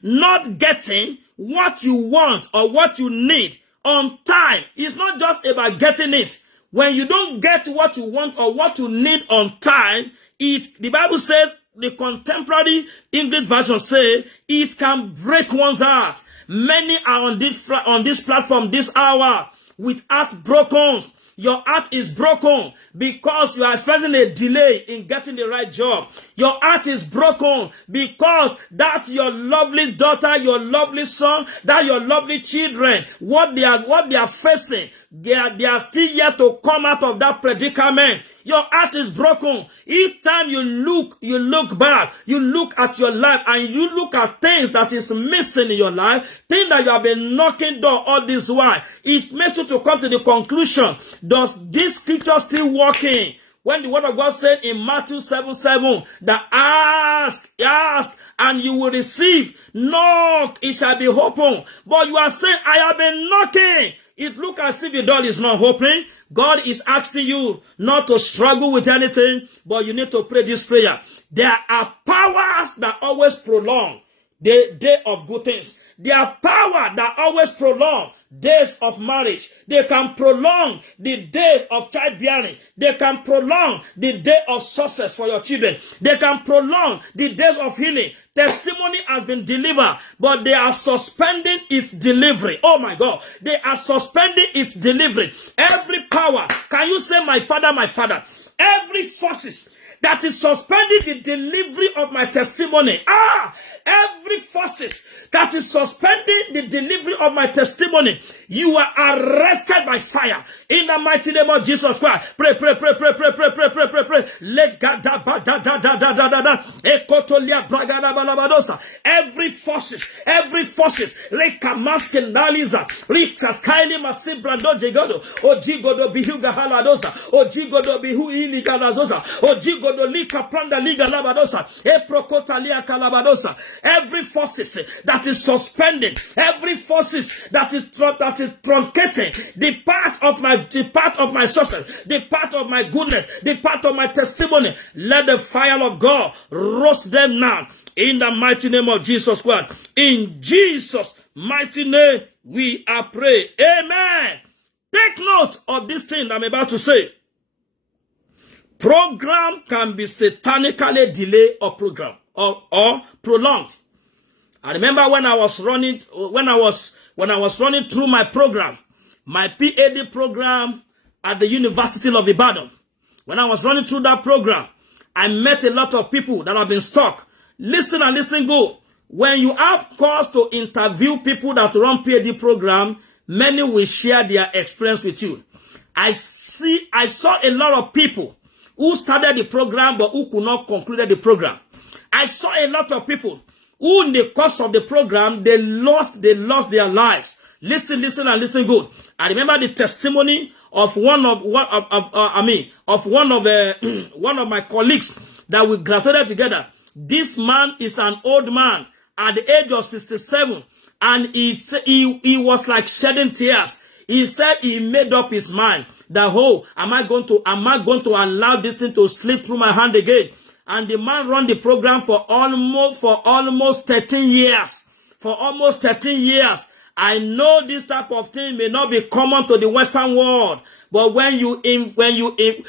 not getting what you want or what you need on time, it's not just about getting it. When you don't get what you want or what you need on time, the Bible says, the contemporary English version say, it can break one's heart. Many are on this platform this hour with heart broken. Your heart is broken because you are experiencing a delay in getting the right job. Your heart is broken because that's your lovely daughter, your lovely son, that your lovely children, what they are facing, they are still yet to come out of that predicament. Your heart is broken. Each time you look back, you look at your life and you look at things that is missing in your life, things that you have been knocking down all this while. It makes you to come to the conclusion, does this scripture still working? When the word of God said in Matthew 7:7, that ask, and you will receive. Knock, it shall be open. But you are saying, I have been knocking. It looks as if the door is not opening. God is asking you not to struggle with anything, but you need to pray this prayer. There are powers that always prolong the day of good things. There are powers that always prolong days of marriage. They can prolong the days of childbearing. They can prolong the day of success for your children. They can prolong the days of healing. Testimony has been delivered, but they are suspending its delivery. Oh my God. They are suspending its delivery. Every power, can you say, my Father, my Father? Every forces that is suspending the delivery of my testimony. Every forces that is suspending the delivery of my testimony, you are arrested by fire. In the mighty name of Jesus Christ. Pray. Let God every forces, Rekamasken Daliza, Richas Kaili Masibrando Jigodo, Ojigodo Bihuga Haladosa, Ojigodo Bihu Ili Galazosa, Ojigodo Lika Pranda Liga Labadosa, Eprocotalia Calabadosa. Every forces that is suspending, every forces that is truncating the part of my success, the part of my goodness, the part of my testimony, let the fire of God roast them now in the mighty name of Jesus Christ. In Jesus' mighty name we are praying. Amen. Take note of this thing I'm about to say. Program can be satanically delayed or prolonged. I remember when I was running through my program, my PhD program at the University of Ibadan. When I was running through that program, I met a lot of people that have been stuck. Listen and listen good. When you have cause to interview people that run PhD program, many will share their experience with you. I saw a lot of people who started the program but who could not conclude the program. I saw a lot of people who in the course of the program, they lost their lives. Listen and listen good. I remember the testimony of one of my colleagues that we graduated together. This man is an old man at the age of 67, and he was like shedding tears. He said he made up his mind that, am I going to allow this thing to slip through my hand again? And the man ran the program for almost 13 years. For almost 13 years. I know this type of thing may not be common to the Western world, But when you interrogate,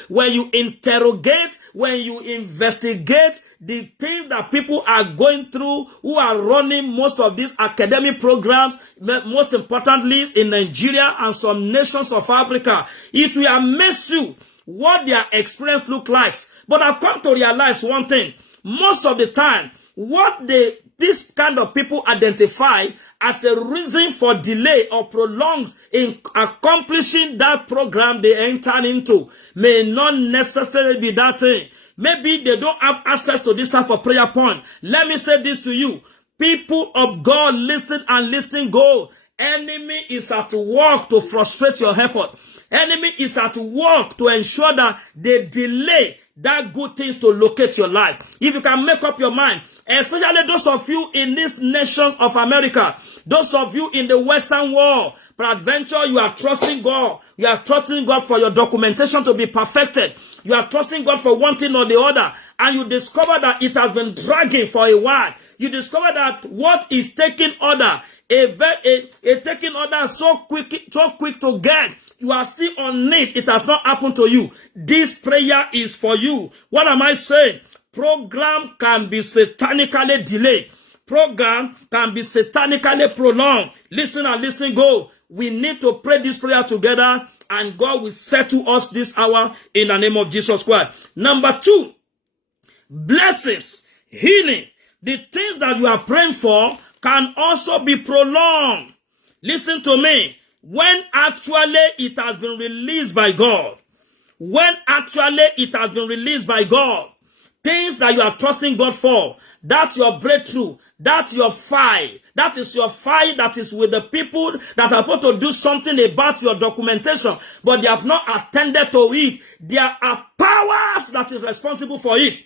when you investigate the things that people are going through who are running most of these academic programs, most importantly in Nigeria and some nations of Africa, it will amaze you what their experience look like. But I've come to realize one thing. Most of the time, what this kind of people identify as a reason for delay or prolongs in accomplishing that program they enter into may not necessarily be that thing. Maybe they don't have access to this type of prayer point. Let me say this to you. People of God, listen and listen go. Enemy is at work to frustrate your effort. Enemy is at work to ensure that they delay that good things to locate your life. If you can make up your mind, especially those of you in this nation of America, those of you in the Western world, peradventure you are trusting God. You are trusting God for your documentation to be perfected. You are trusting God for one thing or the other. And you discover that it has been dragging for a while. You discover that what is taking order, taking order so quick to get, you are still on it. It has not happened to you. This prayer is for you. What am I saying? Program can be satanically delayed. Program can be satanically prolonged. Listen and listen go. We need to pray this prayer together and God will settle us this hour in the name of Jesus Christ. Number 2, blessings, healing. The things that you are praying for can also be prolonged. Listen to me. When actually it has been released by God. When actually it has been released by God. Things that you are trusting God for. That's your breakthrough. That's your fight. That is your fight that is with the people that are supposed to do something about your documentation. But they have not attended to it. There are powers that is responsible for it.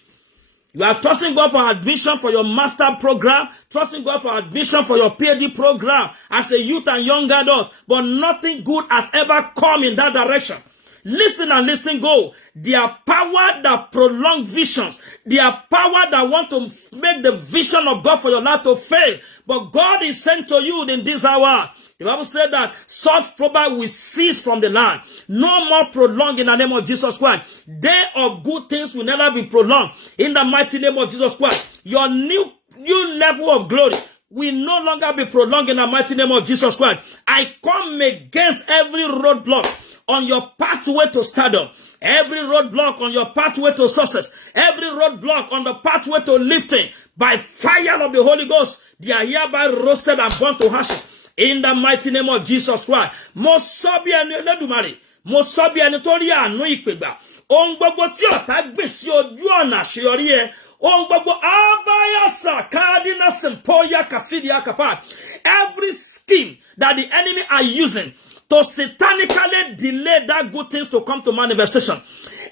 You are trusting God for admission for your master program, trusting God for admission for your PhD program as a youth and young adult, but nothing good has ever come in that direction. Listen and listen go. There are power that prolong visions. There are power that want to make the vision of God for your life to fail. But God is sent to you in this hour. The Bible said that such problem will cease from the land. No more prolonged in the name of Jesus Christ. Day of good things will never be prolonged. In the mighty name of Jesus Christ. Your new level of glory will no longer be prolonged in the mighty name of Jesus Christ. I come against every roadblock on your pathway to stardom. Every roadblock on your pathway to success. Every roadblock on the pathway to lifting. By fire of the Holy Ghost, they are hereby roasted and burnt to ashes. In the mighty name of Jesus Christ. Mo sọ bí ẹni Olódùmarè. Mo sọ bí ẹni tó rí àánú ìpègbà. Ohun gbogbo tí ọ̀tá gbé sí ojú ọ̀nà àṣeyọrí ẹ. Ohun gbogbo abayasa kadina sempoya kasidia kapa. Every scheme that the enemy are using to satanically delay that good things to come to manifestation.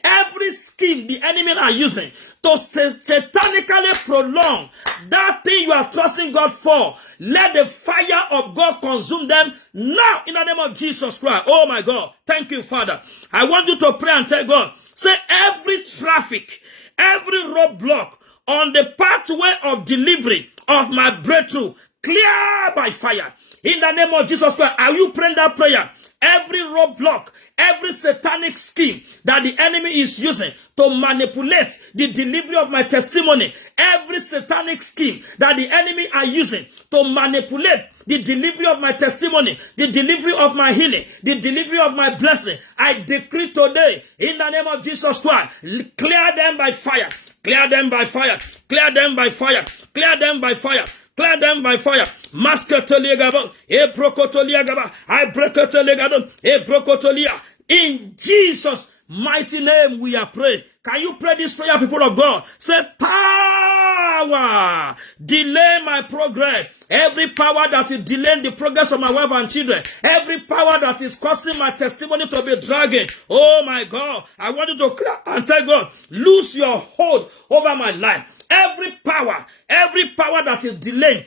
Every scheme the enemy are using to satanically prolong that thing you are trusting God for. Let the fire of God consume them now in the name of Jesus Christ. Oh my God. Thank you, Father. I want you to pray and tell God. Say every traffic, every roadblock on the pathway of delivery of my breakthrough, clear by fire. In the name of Jesus Christ. Are you praying that prayer? Every roadblock, every satanic scheme that the enemy is using to manipulate the delivery of my testimony, every satanic scheme that the enemy are using to manipulate the delivery of my testimony, the delivery of my healing, the delivery of my blessing, I decree today, in the name of Jesus Christ, clear them by fire, clear them by fire, clear them by fire, clear them by fire. Clear them by fire. Maskatoligaba, Ebrokotoliagaba, I brekotoligado, Ebrokotolia. In Jesus' mighty name we are praying. Can you pray this prayer, people of God? Say, power, delay my progress. Every power that is delaying the progress of my wife and children. Every power that is causing my testimony to be dragging. Oh my God. I want you to clear and tell God, lose your hold over my life. Every power that is delaying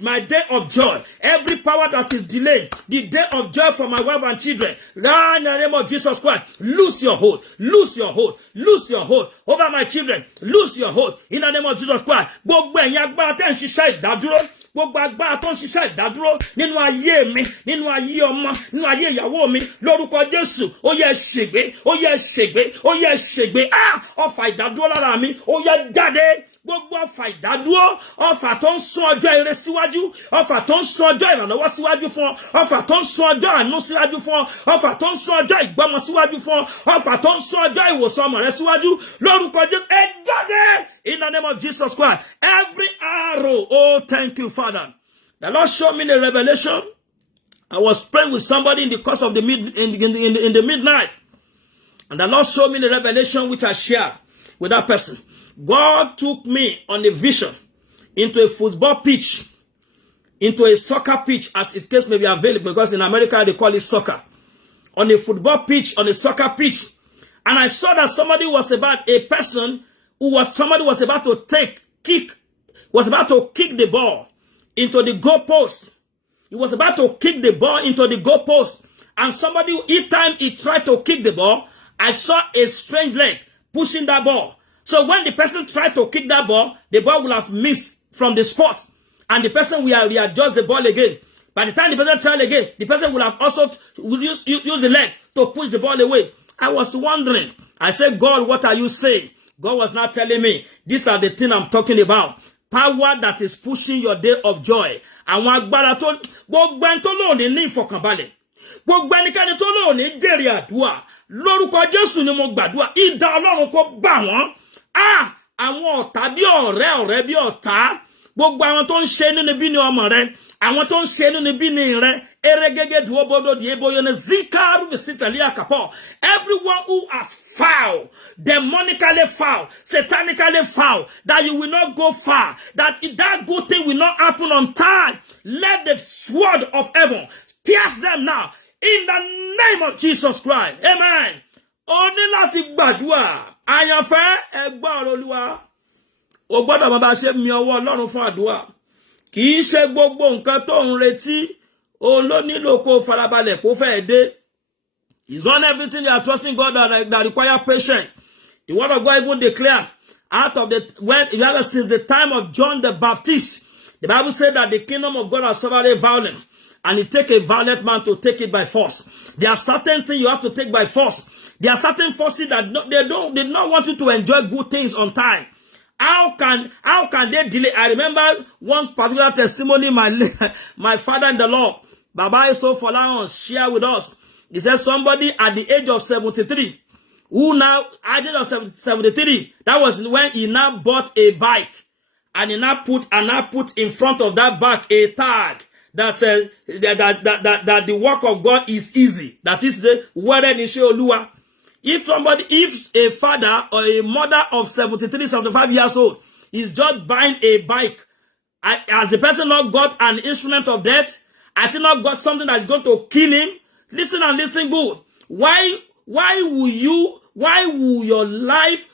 my day of joy, every power that is delaying the day of joy for my wife and children, in the name of Jesus Christ, lose your hold, lose your hold, lose your hold over my children, lose your hold in the name of Jesus Christ. Gbogbo ẹ̀yin agbára tẹ́ ń ṣiṣẹ́ ìdádúró, gbogbo agbára tó ń ṣiṣẹ́ ìdádúró nínú ayé mi, nínú ayé ọmọ, nínú ayé ìyàwó mi, lórúkọ Jésù, ó yẹ ṣègbé, ó yẹ ṣègbé, ó yẹ ṣègbé. Ọfà ìdádúró lára mi, ó yẹ jáde. Gbogbo ọfà ìdádúró, ọfà tó ń sún ọjọ́ ire síwájú, ọfà tó ń sún ọjọ́ ìrànlọ́wọ́ síwájú fún ọ, ọfà tó ń sún ọjọ́ àánú síwájú fún ọ, ọfà tó ń sún ọjọ́ ìgbọ́mọ síwájú fún ọ, ọfà tó ń sún ọjọ́ ìwòsàn ọmọ rẹ síwájú, lórúkọ Jésù, ẹ jáde in the name of Jesus Christ. Every arrow, oh thank you Father. The Lord showed me the revelation. I was praying with somebody in the course of the midnight, and the Lord showed me the revelation which I shared with that person. God took me on a vision into a football pitch, into a soccer pitch, as it case may be available, because in America they call it soccer. On a football pitch, on a soccer pitch. And I saw that somebody was about to kick the ball into the goalpost. He was about to kick the ball into the goalpost. And somebody, each time he tried to kick the ball, I saw a strange leg pushing that ball. So when the person tried to kick that ball, the ball will have missed from the spot. And the person will readjust the ball again. By the time the person tried again, the person will have also use the leg to push the ball away. I was wondering. I said, God, what are you saying? God was not telling me. These are the things I'm talking about. Power that is pushing your day of joy. Àwọn agbára tó gbogbo ẹni tó lóòní ní ìfọ̀kànbalẹ̀. Gbogbo ẹnikẹ́ni tó lóòní jèrè àdúrà. Lórúkọ Jésù ni mo gbàdúrà. Idà Ọlọ́run kó bá wọn. Àwọn ọ̀tá bí ọ̀rẹ́ bí ọ̀tá. Gbogbo àwọn tó ń ṣe nínú bí ni ọmọ rẹ. Àwọn tó ń ṣe nínú bí ni rẹ. Eregege duobodo dieboyone zikaru visitalia kapo. Everyone who has foul, demonically foul, satanically foul, that you will not go far, that good thing will not happen on time. Let the sword of heaven pierce them now in the name of Jesus Christ. Amen. Ó ní láti gbàdúrà. Àyànfẹ́ ẹ gbọ́ ọ̀rọ̀ Olúwa. O gbọ́dọ̀ máa bá ṣe mi ọwọ́ Ọlọ́run fún àdúrà. Kì í ṣe gbogbo nǹkan tó ń retí o ló nílò kó farabalẹ̀ kó fẹ́ dé. It's not everything you are trusting God that require patience. The word of God even declare since the time of John the Baptist, the Bible said that the kingdom of God has suffered a violence, and it takes a violent man to take it by force. There are certain things you have to take by force. There are certain forces that they don't want you to enjoy good things on time. How can they delay? I remember one particular testimony my father in the Lord, Baba Eso Folahan, shared with us. He said somebody at the age of 73, who now, at the age of 73, that was when he now bought a bike, and he now put in front of that bike a tag that that the work of God is easy. That is the word in Olúwa. If a father or a mother of 73, 75 years old is just buying a bike, has the person not got an instrument of death? Has he not got something that is going to kill him? Listen and listen good. Why will your life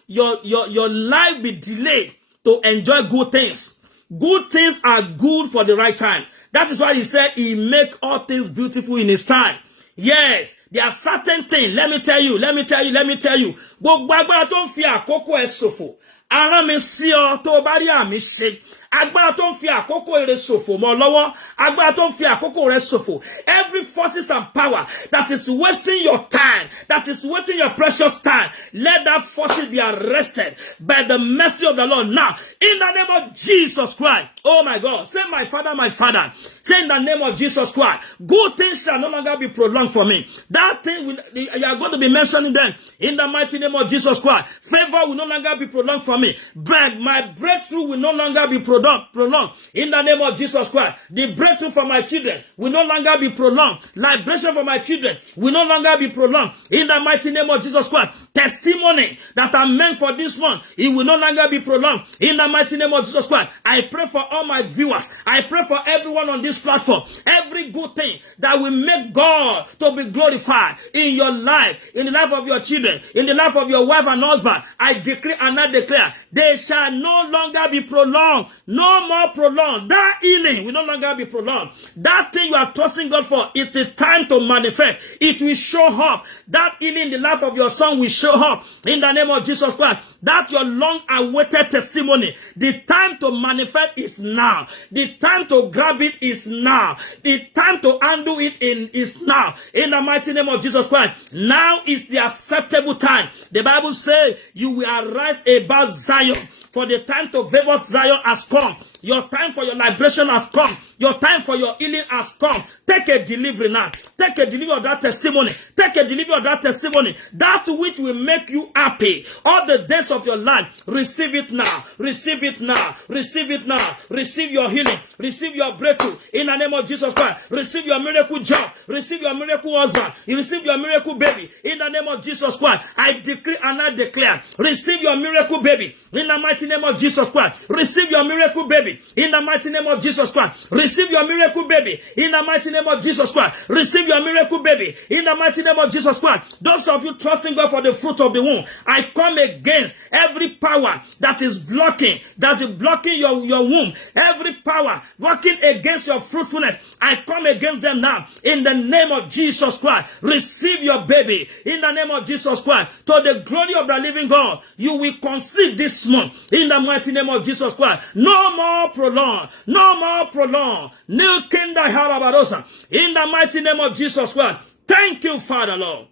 be delayed to enjoy good things? Good things are good for the right time. That is why he said he make all things beautiful in his time. Yes, there are certain things. Let me tell you. Gbogbo agbára tó ń fi àkókò ẹ ṣòfò. Arán mi sí ọ tó bá rí àmì ṣe. Agbára tó ń fi àkókò ire ṣòfò mọ́ lọ́wọ́. Agbára tó ń fi àkókò rẹ ṣòfò. Every forces and power that is wasting your time, that is wasting your precious time, let that forces be arrested by the mercy of the Lord now. In the name of Jesus Christ. Oh my God. Say, my Father, my Father. Say, in the name of Jesus Christ. Good things shall no longer be prolonged for me. That thing, you are going to be mentioning them. In the mighty name of Jesus Christ. Favor will no longer be prolonged for me. My breakthrough will no longer be prolonged. In the name of Jesus Christ. The breakthrough for my children will no longer be prolonged. Liberation for my children will no longer be prolonged. In the mighty name of Jesus Christ. Testimony that are meant for this one, it will no longer be prolonged. In the mighty name of Jesus Christ. I pray for all my viewers. I pray for everyone on this platform. Every good thing that will make God to be glorified in your life, in the life of your children, in the life of your wife and husband. I decree and I declare, they shall no longer be prolonged. No more prolonged. That healing will no longer be prolonged. That thing you are trusting God for, it's the time to manifest. It will show up. That healing in the life of your son will show show up in the name of Jesus Christ. That your long-awaited testimony, the time to manifest is now. The time to grab it is now. The time to undo it is now. In the mighty name of Jesus Christ. Now is the acceptable time. The Bible says you will arise about Zion. For the time to favor Zion has come. Your time for your liberation has come. Your time for your healing has come. Take a delivery now. Take a delivery of that testimony. Take a delivery of that testimony. That which will make you happy all the days of your life. Receive it now. Receive it now. Receive it now. Receive your healing. Receive your breakthrough in the name of Jesus Christ. Receive your miracle job. Receive your miracle husband. You receive your miracle baby in the name of Jesus Christ. I decree and I declare. Receive your miracle baby in the mighty name of Jesus Christ. Receive your miracle baby in the mighty name of Jesus Christ. Receive your miracle baby in the mighty name of Jesus Christ. Receive your miracle baby in the mighty name of Jesus Christ. Those of you trusting God for the fruit of the womb, I come against every power that is blocking your womb. Every power working against your fruitfulness, I come against them now in the name of Jesus Christ. Receive your baby in the name of Jesus Christ. To the glory of the living God, you will conceive this month in the mighty name of Jesus Christ. No more prolong. No more prolong. New Kinda Harabarosa. In the mighty name of Jesus Christ. Thank you, Father Lord.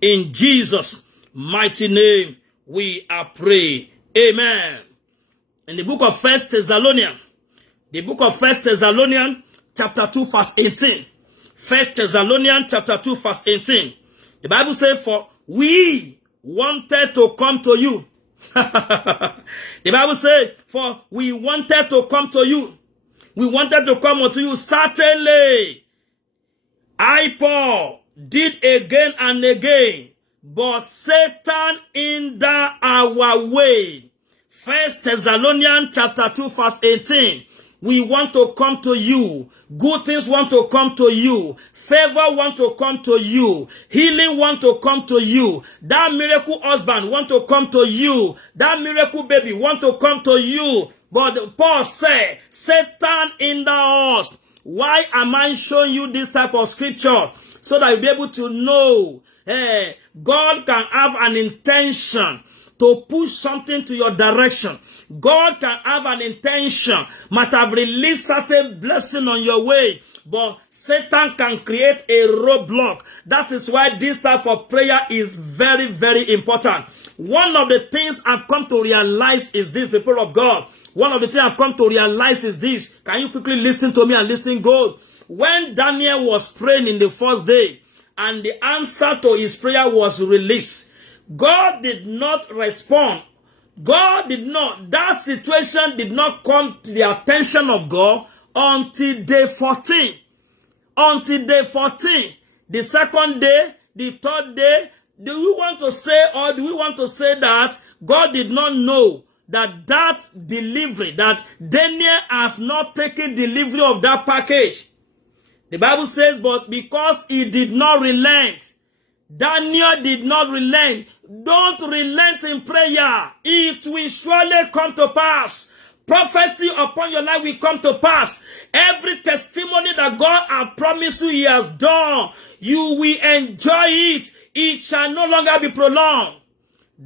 In Jesus' mighty name, we are praying. Amen. In the book of 1 Thessalonians, chapter 2, verse 18. 1 Thessalonians, chapter 2, verse 18. The Bible says, for we wanted to come to you. The Bible says, for we wanted to come to you. We wanted to come unto you. Certainly, I, Paul, did again and again, but Satan hindered our way. 1 Thessalonians chapter 2 verse 18. We want to come to you. Good things want to come to you. Favor want to come to you. Healing want to come to you. That miracle husband want to come to you. That miracle baby want to come to you. But Paul said, Satan hinder us. Why am I showing you this type of scripture? So that you'll be able to know, God can have an intention to push something to your direction. God can have an intention, might have released certain blessing on your way, but Satan can create a roadblock. That is why this type of prayer is very, very important. One of the things I've come to realize is this, people of God. One of the things I've come to realize is this. Can you quickly listen to me and listen good? When Daniel was praying in the first day, and the answer to his prayer was released, God did not respond. That situation did not come to the attention of God until day 14. Until day 14. The second day, the third day, do we want to say that God did not know that delivery, that Daniel has not taken delivery of that package? The Bible says, but because he did not relent, Daniel did not relent. Don't relent in prayer. It will surely come to pass. Prophecy upon your life will come to pass. Every testimony that God has promised you, he has done, you will enjoy it. It shall no longer be prolonged.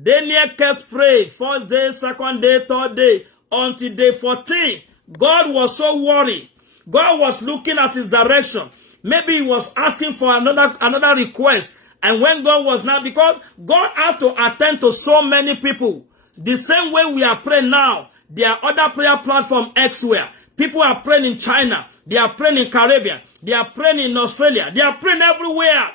Daniel kept praying. First day, second day, third day, until day 14. God was so worried. God was looking at his direction. Maybe he was asking for another request. And when God was not, because God had to attend to so many people. The same way we are praying now, there are other prayer platforms elsewhere. People are praying in China. They are praying in Caribbean. They are praying in Australia. They are praying everywhere.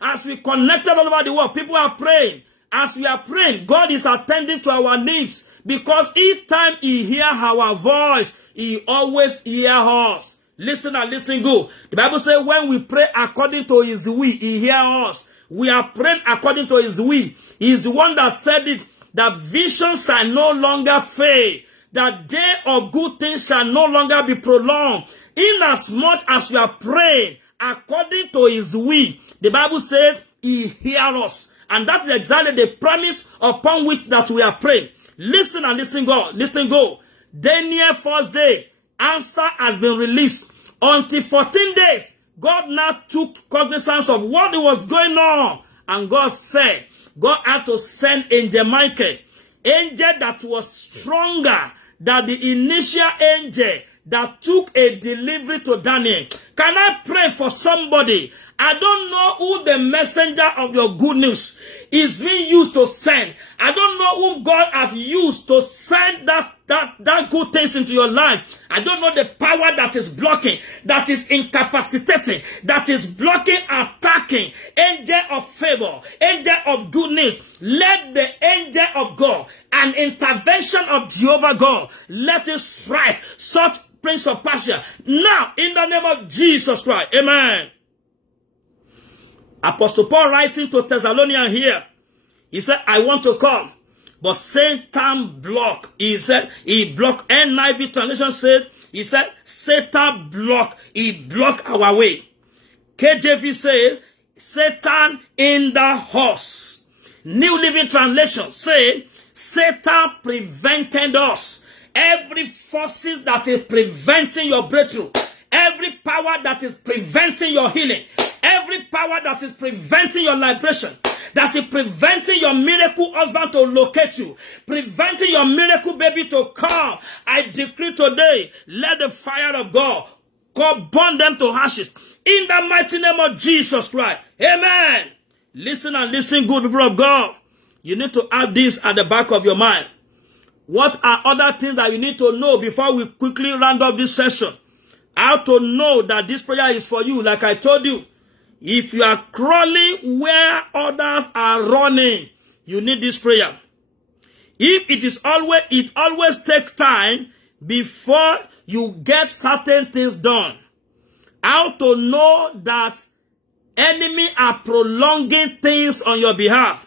As we connected all over the world, people are praying. As we are praying, God is attending to our needs. Because each time he hears our voice, he always hears us. Listen and listen good. The Bible says when we pray according to his will, he hears us. We are praying according to his will. He is the one that said it, that visions shall no longer fade. That day of good things shall no longer be prolonged. Inasmuch as we are praying according to his will, the Bible says he hears us. And that's exactly the promise upon which that we are praying. Listen and listen God. Listen go. Daniel first day, answer has been released. Until 14 days, God now took cognizance of what was going on. And God said, God had to send angel Michael, angel that was stronger than the initial angel that took a delivery to Daniel. Can I pray for somebody? I don't know who the messenger of your good news is being used to send. I don't know whom God has used to send that good things into your life. I don't know the power that is blocking, that is incapacitating, that is blocking, attacking. Angel of favor, angel of goodness, let the angel of God, an intervention of Jehovah God, let it strike such prince of Persia now in the name of Jesus Christ. Amen. Apostle Paul writing to Thessalonians here, he said, I want to come, but Satan block. He said, he blocked. NIV translation said, he said, Satan block. He blocked our way. KJV says, Satan in the horse. New Living Translation says, Satan prevented us. Every forces that is preventing your breakthrough, every power that is preventing your healing, every power that is preventing your liberation, that is preventing your miracle husband to locate you, preventing your miracle baby to come, I decree today, let the fire of God burn them to ashes. In the mighty name of Jesus Christ. Amen. Listen and listen, good people of God. You need to add this at the back of your mind. What are other things that you need to know before we quickly round up this session? How to know that this prayer is for you. Like I told you, if you are crawling where others are running, you need this prayer. If it always takes time before you get certain things done. How to know that enemy are prolonging things on your behalf.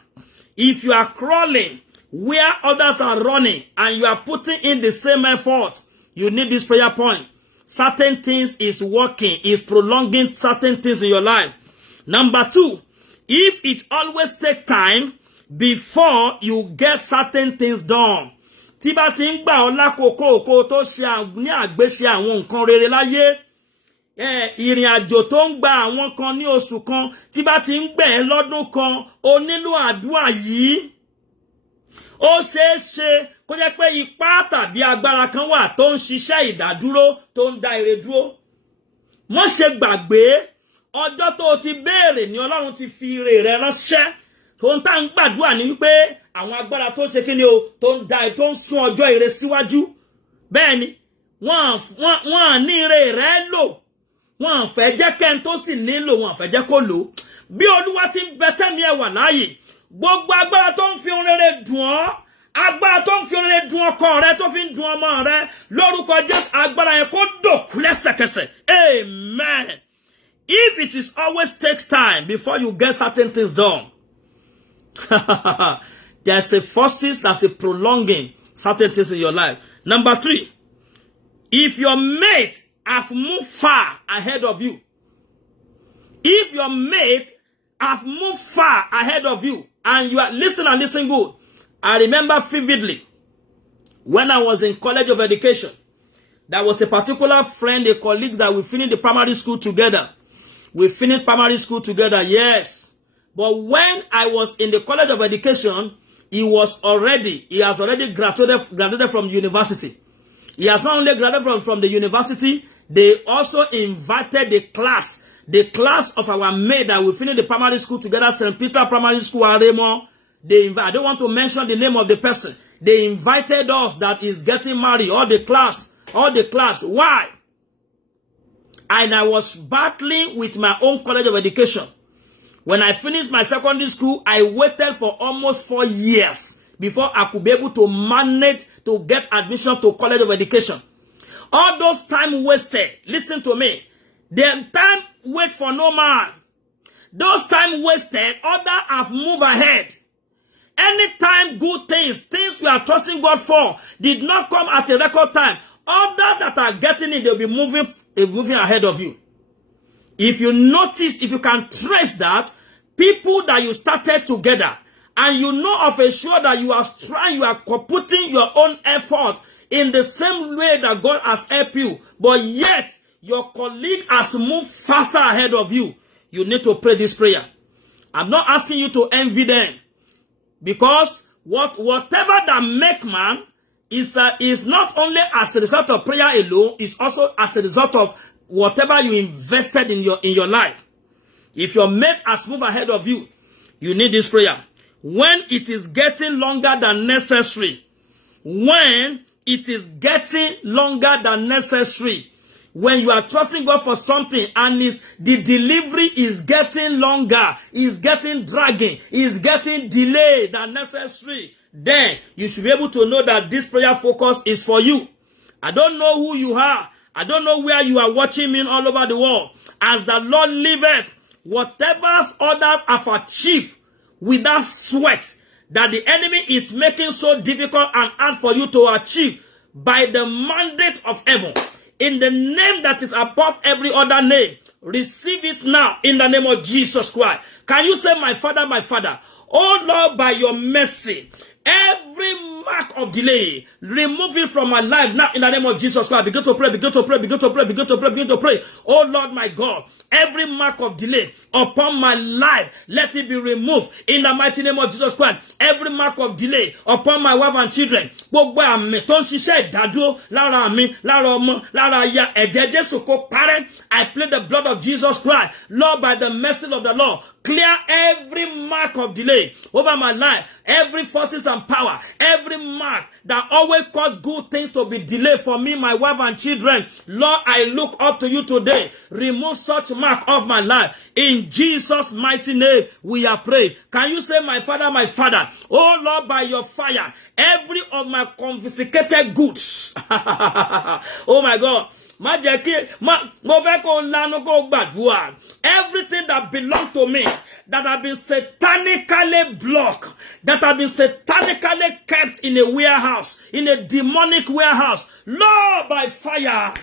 If you are crawling where others are running and you are putting in the same effort, you need this prayer point. Certain things is working, is prolonging certain things in your life. Number 2, if it always takes time before you get certain things done. Tí bá ti ń gbà ọ́ lákòókò kó tó ṣe ní àgbéṣe àwọn nǹkan rere láyé. Ìrìn àjò tó ń gba àwọn kan ní oṣù kan, tí bá ti ń gbẹ̀ lọ́dún kan, o nílò àdúrà yìí. Ó ṣeé ṣe kó jẹ́ pé ipá tàbí agbára kan wà tó ń ṣiṣẹ́ ìdádúró tó ń dá ire dúró. Má ṣe gbàgbé ọjọ́ tó ti béèrè ni Ọlọ́run ti fi ire rẹ̀ ránṣẹ́. Tó ń tá ń gbàdúrà ní wípé àwọn agbára tó ṣe kíni o tó ń dá tó ń sún ọjọ́ ire síwájú. Bẹ́ẹ̀ ni wọ́n ní ire rẹ̀ lò. Wọ́n fẹ́ jẹ́ kẹ́n tó sì nílò, wọ́n fẹ́ jẹ́ kó lò. Bí Olúwa ti ń bẹ tẹ́mi ẹ wà láàyè, gbogbo agbára tó ń fi ohun rere dùn ọ́, agbára tó ń fi ohun rere dùn ọkọ rẹ, tó fi ń dùn ọmọ rẹ, lórúkọ Jésù agbára yẹn kó dòkú lẹ́sẹ̀kẹsẹ̀. Amen. If it is always takes time before you get certain things done, there's a forces that's a prolonging certain things in your life. Number 3, if your mate have moved far ahead of you, if your mate have moved far ahead of you, and you are listen good. I remember vividly when I was in College of Education, there was a particular friend, a colleague that we finished the primary school together. We finished primary school together, yes. But when I was in the College of Education, he has already graduated from university. He has not only graduated from the university, they also invited the class of our mate that we finished the primary school together, St. Peter Primary School, Aremo. I don't want to mention the name of the person. They invited us that is getting married, all the class. Why? And I was battling with my own College of Education. When I finished my secondary school, I waited for almost 4 years before I could be able to manage to get admission to College of Education. All those time wasted, listen to me. The time wait for no man. Those time wasted, others have moved ahead. Anytime good things we are trusting God for, did not come at a record time, others that are getting it, they'll be moving ahead of you. If you notice, if you can trace that, people that you started together, and you know of a sure that you are trying, you are putting your own effort in the same way that God has helped you, but yet your colleague has moved faster ahead of you, you need to pray this prayer. I'm not asking you to envy them, Because whatever that make man is not only as a result of prayer alone, it's also as a result of whatever you invested in your life. If your mate has moved ahead of you, you need this prayer. When it is getting longer than necessary, when it is getting longer than necessary, when you are trusting God for something and the delivery is getting longer, is getting dragging, is getting delayed than necessary, then you should be able to know that this prayer focus is for you. I don't know who you are. I don't know where you are watching me all over the world. As the Lord liveth, whatever others have achieved without sweat, that the enemy is making so difficult and hard for you to achieve, by the mandate of heaven, in the name that is above every other name, receive it now in the name of Jesus Christ. Can you say, my Father, oh Lord, by your mercy, every mark of delay, remove it from my life now in the name of Jesus Christ. Begin to pray, begin to pray, begin to pray, begin to pray, begin to pray. Oh Lord, my God, every mark of delay upon my life, let it be removed in the mighty name of Jesus Christ. Every mark of delay upon my wife and children. Gbogbo àmì tó ń ṣiṣẹ́ ìdádúró lára mi, lára ọmọ, lára aya, ẹ̀jẹ̀ Jésù kó parẹ́. I plead the blood of Jesus Christ. Lord, by the mercy of the Lord, clear every mark of delay over my life, every forces and power, every mark that always cause good things to be delayed for me, my wife and children. Lord, I look up to you today. Remove such mark of my life. In Jesus' mighty name, we are praying. Can you say, my Father, oh Lord, by your fire, every of my confiscated goods, oh my God, everything that belongs to me, that have been satanically blocked, that have been satanically kept in a warehouse, in a demonic warehouse, Lord, by fire,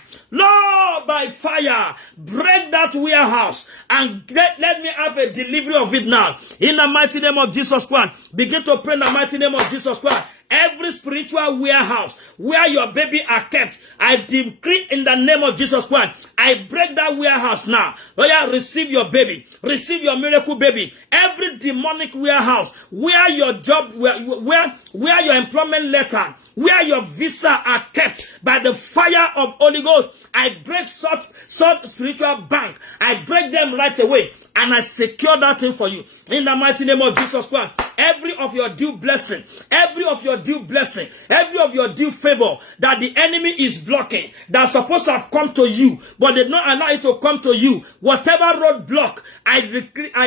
break that warehouse and let me have a delivery of it now. In the mighty name of Jesus Christ, begin to pray in the mighty name of Jesus Christ. Every spiritual warehouse where your baby are kept, I decree in the name of Jesus Christ, I break that warehouse now. Lord, receive your baby, receive your miracle baby. Every demonic warehouse where your job, where your employment letter, where your visa are kept, by the fire of Holy Ghost, I break such spiritual bank. I break them right away, and I secure that thing for you in the mighty name of Jesus Christ. Every of your due blessing, every of your due blessing, every of your due favor that the enemy is blocking, that's supposed to have come to you, but did not allow it to come to you, whatever roadblock, I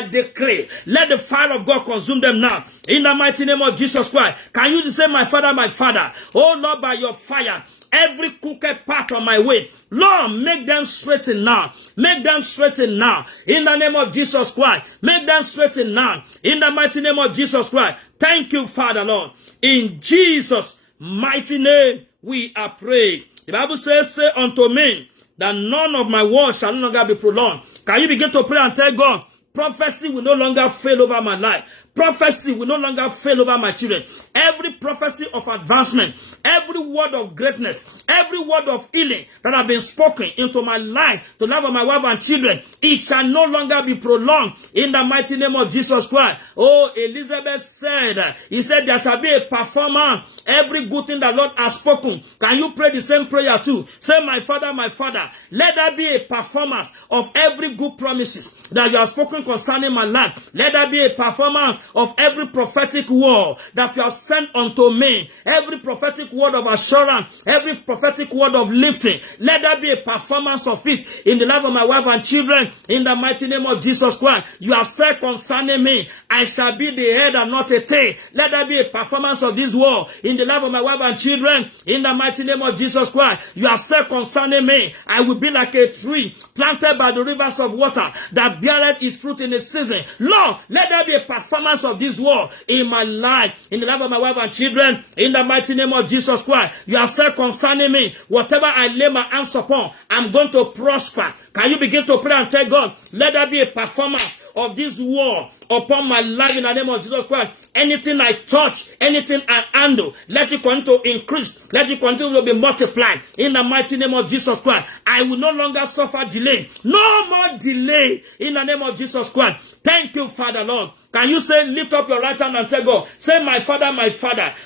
declare, let the fire of God consume them now in the mighty name of Jesus Christ. Can you just say, my Father, oh Lord, by your fire, every crooked path on my way, Lord, make them straighten now. Make them straighten now. In the name of Jesus Christ. Make them straighten now. In the mighty name of Jesus Christ. Thank you, Father, Lord. In Jesus' mighty name, we are praying. The Bible says, say unto me, that none of my words shall no longer be prolonged. Can you begin to pray and tell God, prophecy will no longer fail over my life. Prophecy will no longer fail over my children. Every prophecy of advancement, every word of greatness, every word of healing that have been spoken into my life, to life of my wife and children, it shall no longer be prolonged in the mighty name of Jesus Christ. Oh, Elizabeth said, he said, there shall be a performance. Every good thing that Lord has spoken. Can you pray the same prayer too? Say, my Father, let there be a performance of every good promises that you have spoken concerning my life. Let there be a performance of every prophetic word that you have sent unto me. Every prophetic word of assurance, every prophetic word of lifting. Let there be a performance of it in the life of my wife and children. In the mighty name of Jesus Christ. You have said concerning me, I shall be the head and not a tail. Let there be a performance of this word in the life of my wife and children. In the mighty name of Jesus Christ. You have said concerning me, I will be like a tree planted by the rivers of water that beareth its fruit in its season. Lord, let there be a performance of this word in my life, in the life of my wife and children. In the mighty name of Jesus Christ. You have said concerning me, whatever I lay my hands upon, I'm going to prosper. Can you begin to pray and tell God, let there be a performance of this war upon my life in the name of Jesus Christ. Anything I touch, anything I handle, let it continue to increase. Let it continue to be multiplied in the mighty name of Jesus Christ. I will no longer suffer delay. No more delay in the name of Jesus Christ. Thank you, Father, Lord. Can you say, lift up your right hand and tell God, say, my Father,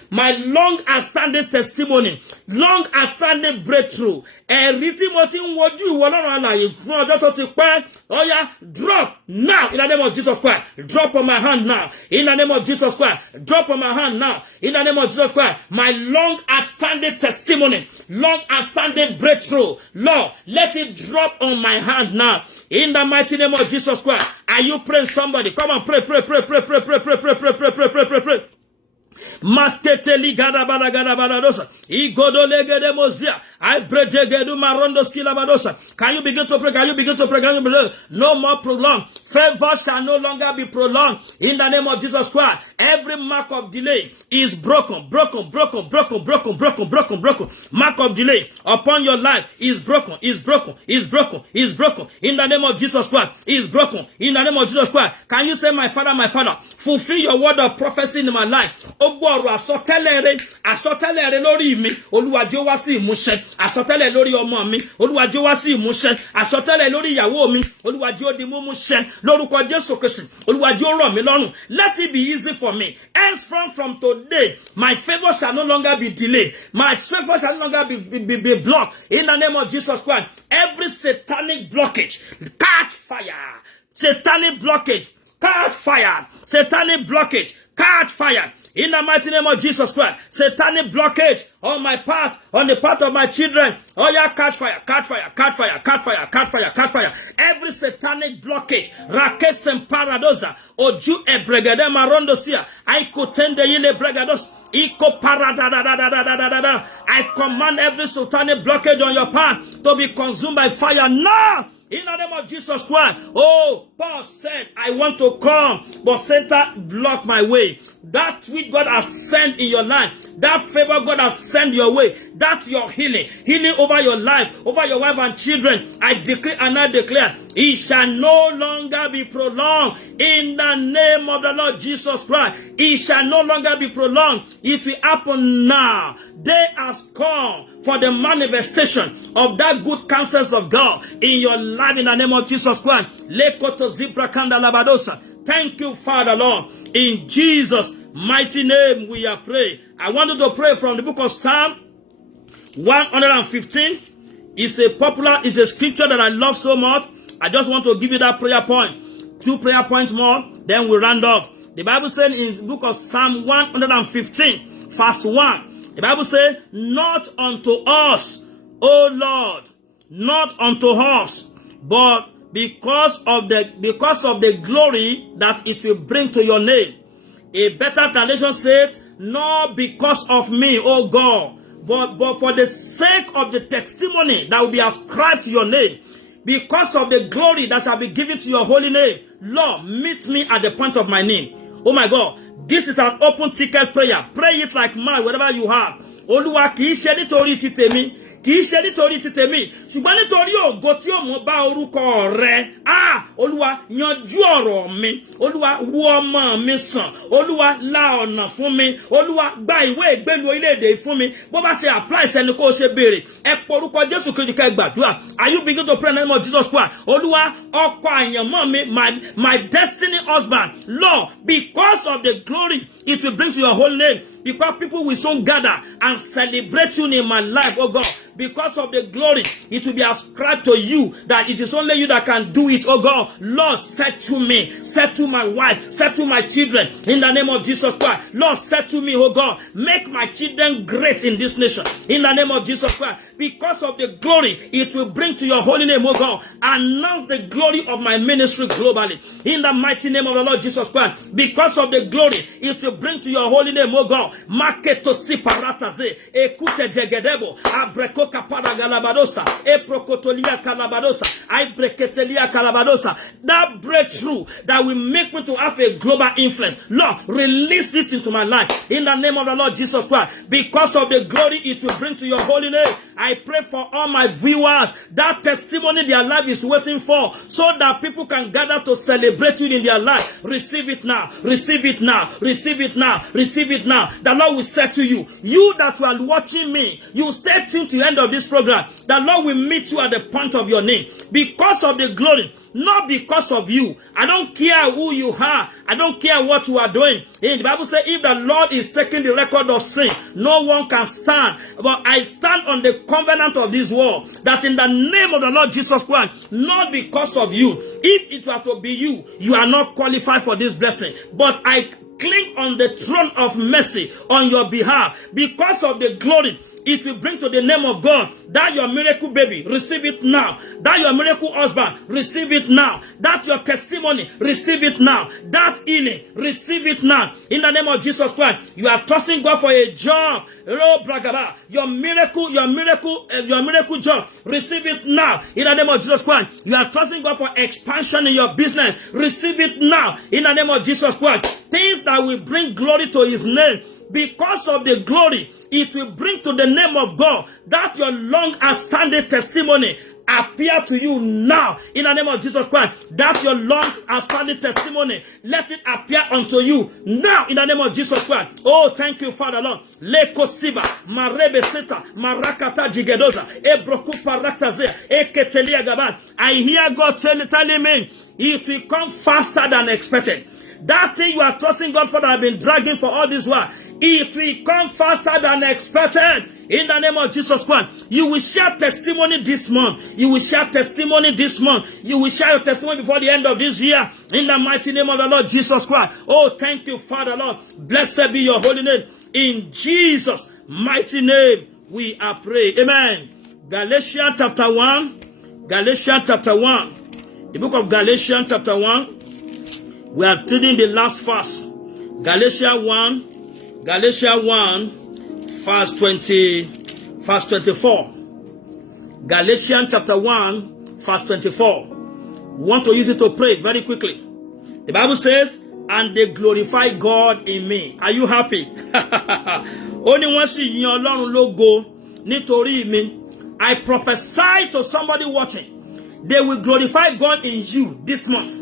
my long outstanding testimony, long outstanding breakthrough, ẹ̀rí tí mo ti ń wojú ìwọ Ọlọ́run alààyè fún ọjọ́ tó ti pẹ́, ó yá, drop now in the name of Jesus Christ. Drop on my hand now in the name of Jesus Christ. Drop on my hand now in the name of Jesus Christ. My long outstanding testimony, long outstanding breakthrough, Lord, let it drop on my hand now in the mighty name of Jesus Christ. Are you praying, somebody? Come on, pray. Masketeli gada baradosa. Igodo legede mozia. I pray gedu marondo skila badosa. Can you begin to pray? Can you begin to pray? No more prolonged. Favor shall no longer be prolonged in the name of Jesus Christ. Every mark of delay is broken. Mark of delay upon your life is broken. In the name of Jesus Christ. Is broken. In the name of Jesus Christ. Can you say, my Father, fulfill your word of prophecy in my life? Ogboru asọtẹ́lẹ̀ lórí mi, Olúwa jẹ́ wá sí ìmúṣẹ. Asọtẹ́lẹ̀ lórí ọmọ mi, Olúwa jẹ́ wá sí ìmúṣẹ. Asọtẹ́lẹ̀ lórí ìyàwó mi, Olúwa jẹ́ ó di múmúṣẹ. Lórúkọ Jésù Kristi, Olúwa jẹ́ ó rọ̀ mí lọ́rùn. Let it be easy for me. Henceforth from today, my favor shall no longer be delayed. My favor shall no longer be blocked. In the name of Jesus Christ, every satanic blockage, catch fire. Satanic blockage, catch fire. Satanic blockage, catch fire. In the mighty name of Jesus Christ, satanic blockage on my path, on the path of my children. Oh yeah, catch fire. Every satanic blockage, rackets and paradosa, oju ebregade marondosia, I kotende yile bregados. I command every satanic blockage on your path to be consumed by fire now. In the name of Jesus Christ. Oh, Paul said, I want to come, but Satan blocked my way. That which God has sent in your life, that favor God has sent your way, that's your healing over your life, over your wife and children. I decree and I declare, it shall no longer be prolonged in the name of the Lord Jesus Christ. It shall no longer be prolonged. It will happen now. Day has come for the manifestation of that good counsels of God in your life in the name of Jesus Christ. Thank you, Father, Lord. In Jesus' mighty name we are praying. I want you to pray from the book of Psalm 115. It's a scripture that I love so much. I just want to give you that prayer point. 2 prayer points more, then we round up. The Bible says in the book of Psalm 115, verse 1, the Bible says, not unto us, O Lord, not unto us, but because of the glory that it will bring to your name. A better translation says, not because of me, O God, but for the sake of the testimony that will be ascribed to your name, because of the glory that shall be given to your holy name. Lord, meet me at the point of my name. Oh my God, this is an open ticket prayer. Pray it like mine, whatever you have. Olúwa kì í ṣe nítorí ti tèmi, kì í ṣe nítorí ti tèmi, ṣùgbọ́n nítorí ògo tí ó mú bá orúkọ rẹ. Olúwa yanjú ọ̀rọ̀ mi. Olúwa wo ọmọ mi sàn. Olúwa la ọ̀nà fún mi. Olúwa gba ìwé ìgbélú orílẹ̀-èdè fún mi. Bó bá ṣe apply sẹ́ni kó ṣe béèrè. Ẹ porúkọ Jésù Kristi kẹ́ gbàdúrà. Are you begin to pray in the name of Jesus Christ? Olúwa ọkọ àyànmọ́ mi, my destiny husband. Lord, because of the glory it will bring to your holy name. Because people will soon gather and celebrate you in my life, oh God. Because of the glory, it will be ascribed to you, that it is only you that can do it, oh God. Lord, settle me, settle my wife, settle my children, in the name of Jesus Christ. Lord, settle me, oh God. Make my children great in this nation, in the name of Jesus Christ. Because of the glory it will bring to your holy name, oh God. Announce the glory of my ministry globally, in the mighty name of the Lord Jesus Christ. Because of the glory it will bring to your holy name, oh God. Maketo siparataze, ekute jegedebo, abreko kapara galabadosa, eprokotolia kalabadosa, ibreketelia kalabadosa. That breakthrough that will make me to have a global influence, Lord, release it into my life, in the name of the Lord Jesus Christ. Because of the glory it will bring to your holy name, I pray for all my viewers, that testimony their life is waiting for, so that people can gather to celebrate you in their life. Receive it now, receive it now, receive it now, receive it now. The Lord will say to you, you that are watching me, you stay tuned to any end of this program, the Lord will meet you at the point of your need because of the glory, not because of you. I don't care who you are. I don't care what you are doing. The Bible says, if the Lord is taking the record of sin, no one can stand. But I stand on the covenant of this world, that in the name of the Lord Jesus Christ, not because of you. If it were to be you, you are not qualified for this blessing. But I cling on the throne of mercy on your behalf because of the glory it will bring to the name of God. That your miracle baby, receive it now. That your miracle husband, receive it now. That your testimony, receive it now. That healing, receive it now. In the name of Jesus Christ, you are trusting God for a job. Your miracle job, receive it now. In the name of Jesus Christ, you are trusting God for expansion in your business. Receive it now. In the name of Jesus Christ, things that will bring glory to His name. Because of the glory it will bring to the name of God, that your long-standing testimony appear to you now. In the name of Jesus Christ, that your long-standing testimony, let it appear unto you now. In the name of Jesus Christ. Oh, thank you, Father Lord. Lekosiba, marebe seta, marakata jigedoza, ebroku paraktaze, eketelia gaban. I hear God telling me, it will come faster than expected. That thing you are trusting God for that I've been dragging for all this while, it will come faster than expected. In the name of Jesus Christ, you will share testimony this month. You will share testimony this month. You will share your testimony before the end of this year. In the mighty name of the Lord Jesus Christ. Oh, thank you, Father Lord. Blessed be your holy name. In Jesus' mighty name, we are praying. Amen. Galatians chapter 1. Galatians chapter 1. The book of Galatians chapter 1. We are reading the last verse. Galatians 1, verse 24. Galatians chapter 1, verse 24. We want to use it to pray very quickly. The Bible says, and they glorify God in me. Are you happy? Only one sì yin Ọlọ́run lógo nítorí mi. I prophesy to somebody watching. They will glorify God in you this month.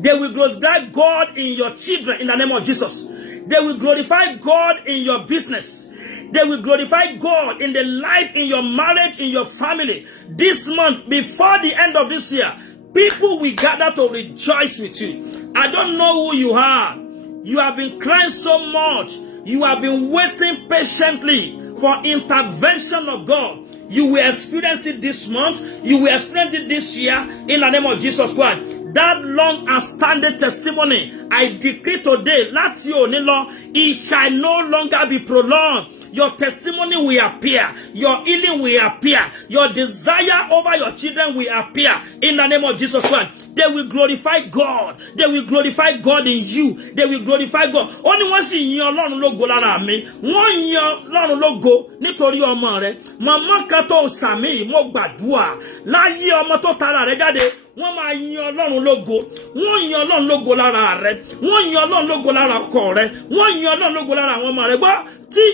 They will glorify God in your children in the name of Jesus. They will glorify God in your business. They will glorify God in the life, in your marriage, in your family. This month, before the end of this year, people will gather to rejoice with you. I don't know who you are. You have been crying so much. You have been waiting patiently for intervention of God. You will experience it this month. You will experience it this year in the name of Jesus Christ. That long and standing testimony, I decree today, láti òní lọ, it shall no longer be prolonged. Your testimony will appear. Your healing will appear. Your desire over your children will appear in the name of Jesus Christ. They will glorify God. They will glorify God in you. They will glorify God. Only one sì yin Ọlọ́run lógo lára mi. Wọ́n yin Ọlọ́run lógo nítorí ọmọ rẹ̀. Màmá kan tó sàmì mo gbàdúrà láyé ọmọ tó tara rẹ̀ jáde. Wọ́n máa yin Ọlọ́run lógo. Wọ́n yin Ọlọ́run lógo lára rẹ̀. Wọ́n yin Ọlọ́run lógo lára ọkọ rẹ̀. Wọ́n yin Ọlọ́run lógo lára àwọn ọmọ rẹ̀. Gbọ́ tí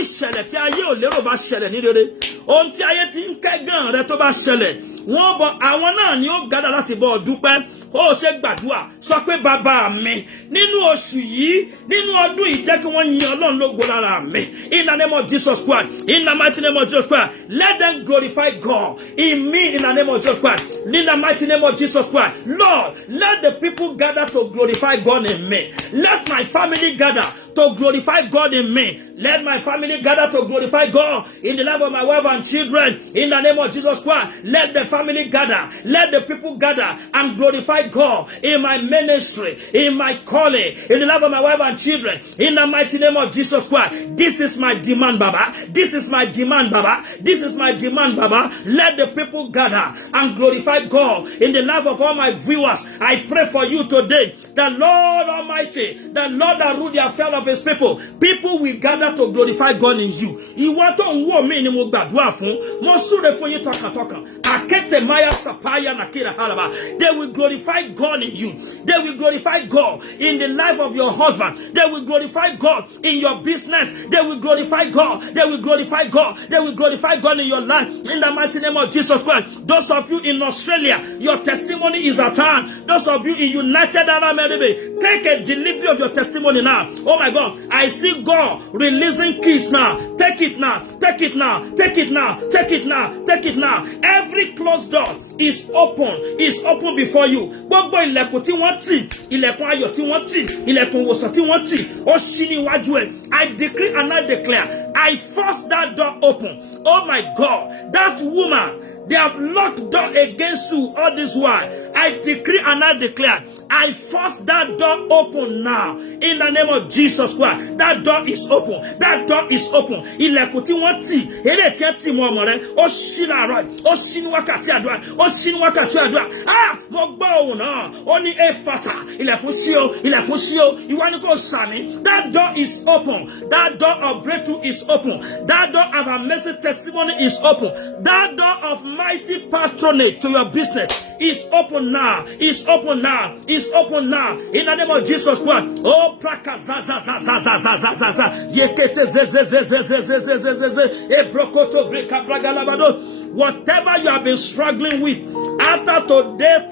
ìṣẹ̀lẹ̀ tí ayé ò lérò bá ṣẹlẹ̀ ní rere. Ohun tí ayé ti ń kẹ́gàn rẹ̀ tó bá ṣẹlẹ̀. Wọ́n bọ̀ àwọn náà ni ó gádà láti bọ̀ dúpẹ́. Ó ṣe gbàdúrà sọ pé bàbá mi nínú oṣù yìí nínú ọdún yìí jẹ́ kí wọ́n yin Ọlọ́run lógo lára mi. In the name of Jesus Christ, in the mighty name of Jesus Christ, let them glorify God in me in the name of Jesus Christ. In the mighty name of Jesus Christ, Lord, let the people gather to glorify God in me. Let my family gather to glorify God in me. Let my family gather to glorify God in the life of my wife and children. In the name of Jesus Christ, let the family gather. Let the people gather and glorify God in my ministry, in my calling, in the life of my wife and children. In the mighty name of Jesus Christ, this is my demand, Baba. This is my demand, Baba. This is my demand, Baba. Let the people gather and glorify God in the life of all my viewers. I pray for you today, the Lord Almighty, the Lord that rule the affair of His people will gather to glorify God in you. Ìwọ tó ń wò mí ni mo gbàdúrà fún. Mo súre fún yín tọkàntọkàn. Akete maya sapaya nakira halaba. They will glorify God in you. They will glorify God in the life of your husband. They will glorify God in your business. They will glorify God. They will glorify God. They will glorify God in your life. In the mighty name of Jesus Christ. Those of you in Australia, your testimony is at hand. Those of you in United Arab Emirates, take a delivery of your testimony now. Oh my God, I see God release releasing keys now. Take it now. Take it now. Take it now. Take it now. Take it now. Every closed door is open. Is open before you. Gbogbo ilẹ̀kùn tí wọ́n tì, ilẹ̀kùn ayọ̀ tí wọ́n tì, ilẹ̀kùn ìwòsàn tí wọ́n tì, ó ṣí níwájú ẹ̀. I decree and I declare, I force that door open. Oh my God, that woman, they have locked door against you all this while. I decree and I declare, I force that door open now. In the name of Jesus Christ, that door is open. That door is open. Ilẹ̀kùn tí wọ́n tì, eré tí wọ́n tì mọ́ ọmọ rẹ̀, ó ṣí láàárọ̀, ó ṣí ní wákàtí àdúrà, ó ṣí ní wákàtí àdúrà. Ah, mo gbọ́ ohùn náà, ó ní Éfátà, ilẹ̀kùn ṣí o, ilẹ̀kùn ṣí o, ìwọ ni kò sàmì. That door is open. That door of breakthrough is open. That door of amazing testimony is open. That door of mighty patronage to your business is open now. Is open now. Is open now. In the name of Jesus Christ. Oh, praka za za za za za za za za za. Yekete ze ze ze ze ze ze ze ze ze ze. Ebrokoto breka braga labado. Whatever you have been struggling with after today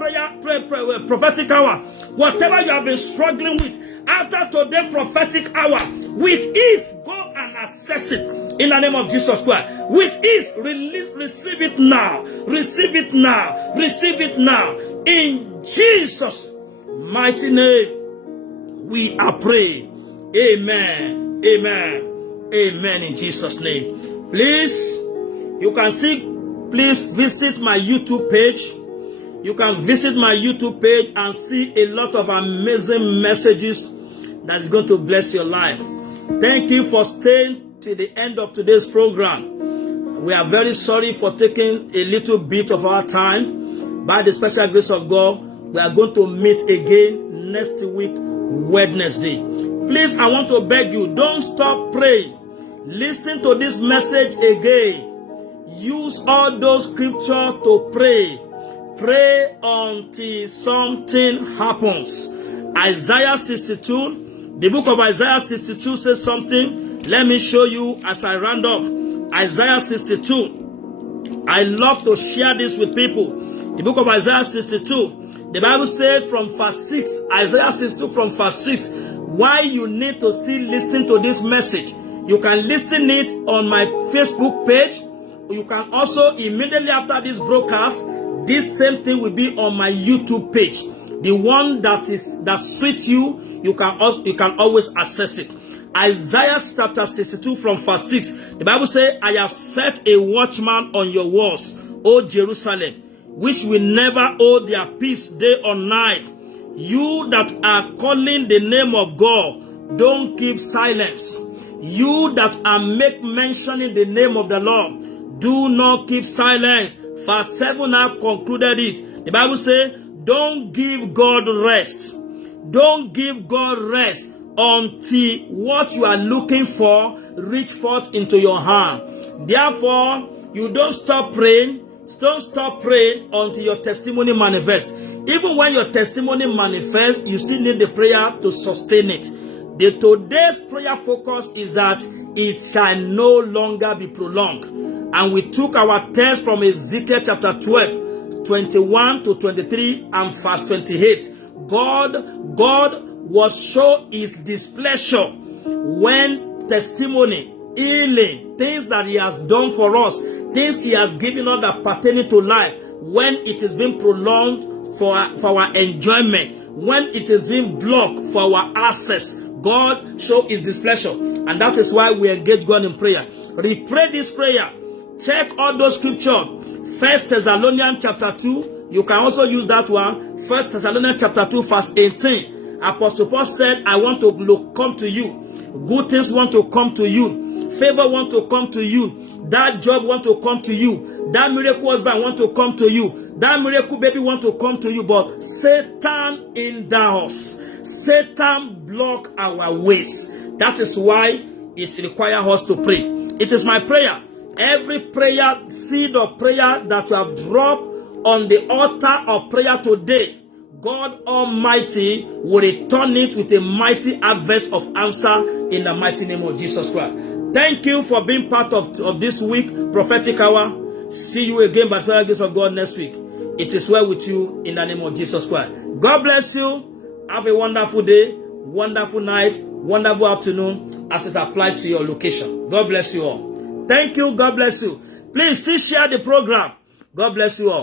prophetic hour, whatever you have been struggling with after today prophetic hour, with ease go and access it. In the name of Jesus Christ, with ease, receive it now, receive it now, receive it now. In Jesus' mighty name, we are praying. Amen, amen, amen. In Jesus' name, please, you can see. Please visit my YouTube page. You can visit my YouTube page and see a lot of amazing messages that is going to bless your life. Thank you for staying to the end of today's program. We are very sorry for taking a little bit of our time. By the special grace of God, we are going to meet again next week, Wednesday. Please, I want to beg you, don't stop praying. Listen to this message again. Use all those scriptures to pray. Pray until something happens. Isaiah 62, the book of Isaiah 62 says something. Let me show you as I round up. Isaiah 62. I love to share this with people. The book of Isaiah 62. The Bible says from verse 6, Isaiah 62 from verse 6, why you need to still listen to this message. You can listen it on my Facebook page. You can also, immediately after this broadcast, this same thing will be on my YouTube page. The one that suits you, you can always access it. Isaiah chapter 62 from verse 6. The Bible says, I have set a watchman on your walls, O Jerusalem, which will never hold their peace day or night. You that are calling the name of God, don't keep silence. You that are mentioning the name of the Lord, do not keep silence. Verse 7 now concluded it. The Bible says, don't give God rest. Don't give God rest until what you are looking for reach forth into your hand. Therefore, you don't stop praying. Don't stop praying until your testimony manifests. Even when your testimony manifests, you still need the prayer to sustain it. Today's prayer focus is that it shall no longer be prolonged. And we took our text from Ezekiel chapter 12, 21 to 23 and verse 28. God was show his displeasure when testimony, healing, things that he has done for us, things he has given us that pertain to life, when it is being prolonged for our enjoyment, when it is being blocked for our access, God show his displeasure. And that is why we engage God in prayer. Pray this prayer. Check all those scriptures. 1 Thessalonians chapter 2. You can also use that one. 1 Thessalonians chapter 2 verse 18. Apostle Paul said, I want to come to you. Good things want to come to you. Favor want to come to you. That job want to come to you. That miracle husband want to come to you. That miracle baby want to come to you. But Satan hinders us. Satan block our ways. That is why it requires us to pray. It is my prayer. Every prayer, seed of prayer that you have dropped on the altar of prayer today, God Almighty will return it with a mighty harvest of answer in the mighty name of Jesus Christ. Thank you for being part of this week, prophetic hour. See you again by the special grace of God next week. It is well with you in the name of Jesus Christ. God bless you. Have a wonderful day, wonderful night, wonderful afternoon. as it applies to your location. God bless you all. Thank you. God bless you. Please still share the program. God bless you all.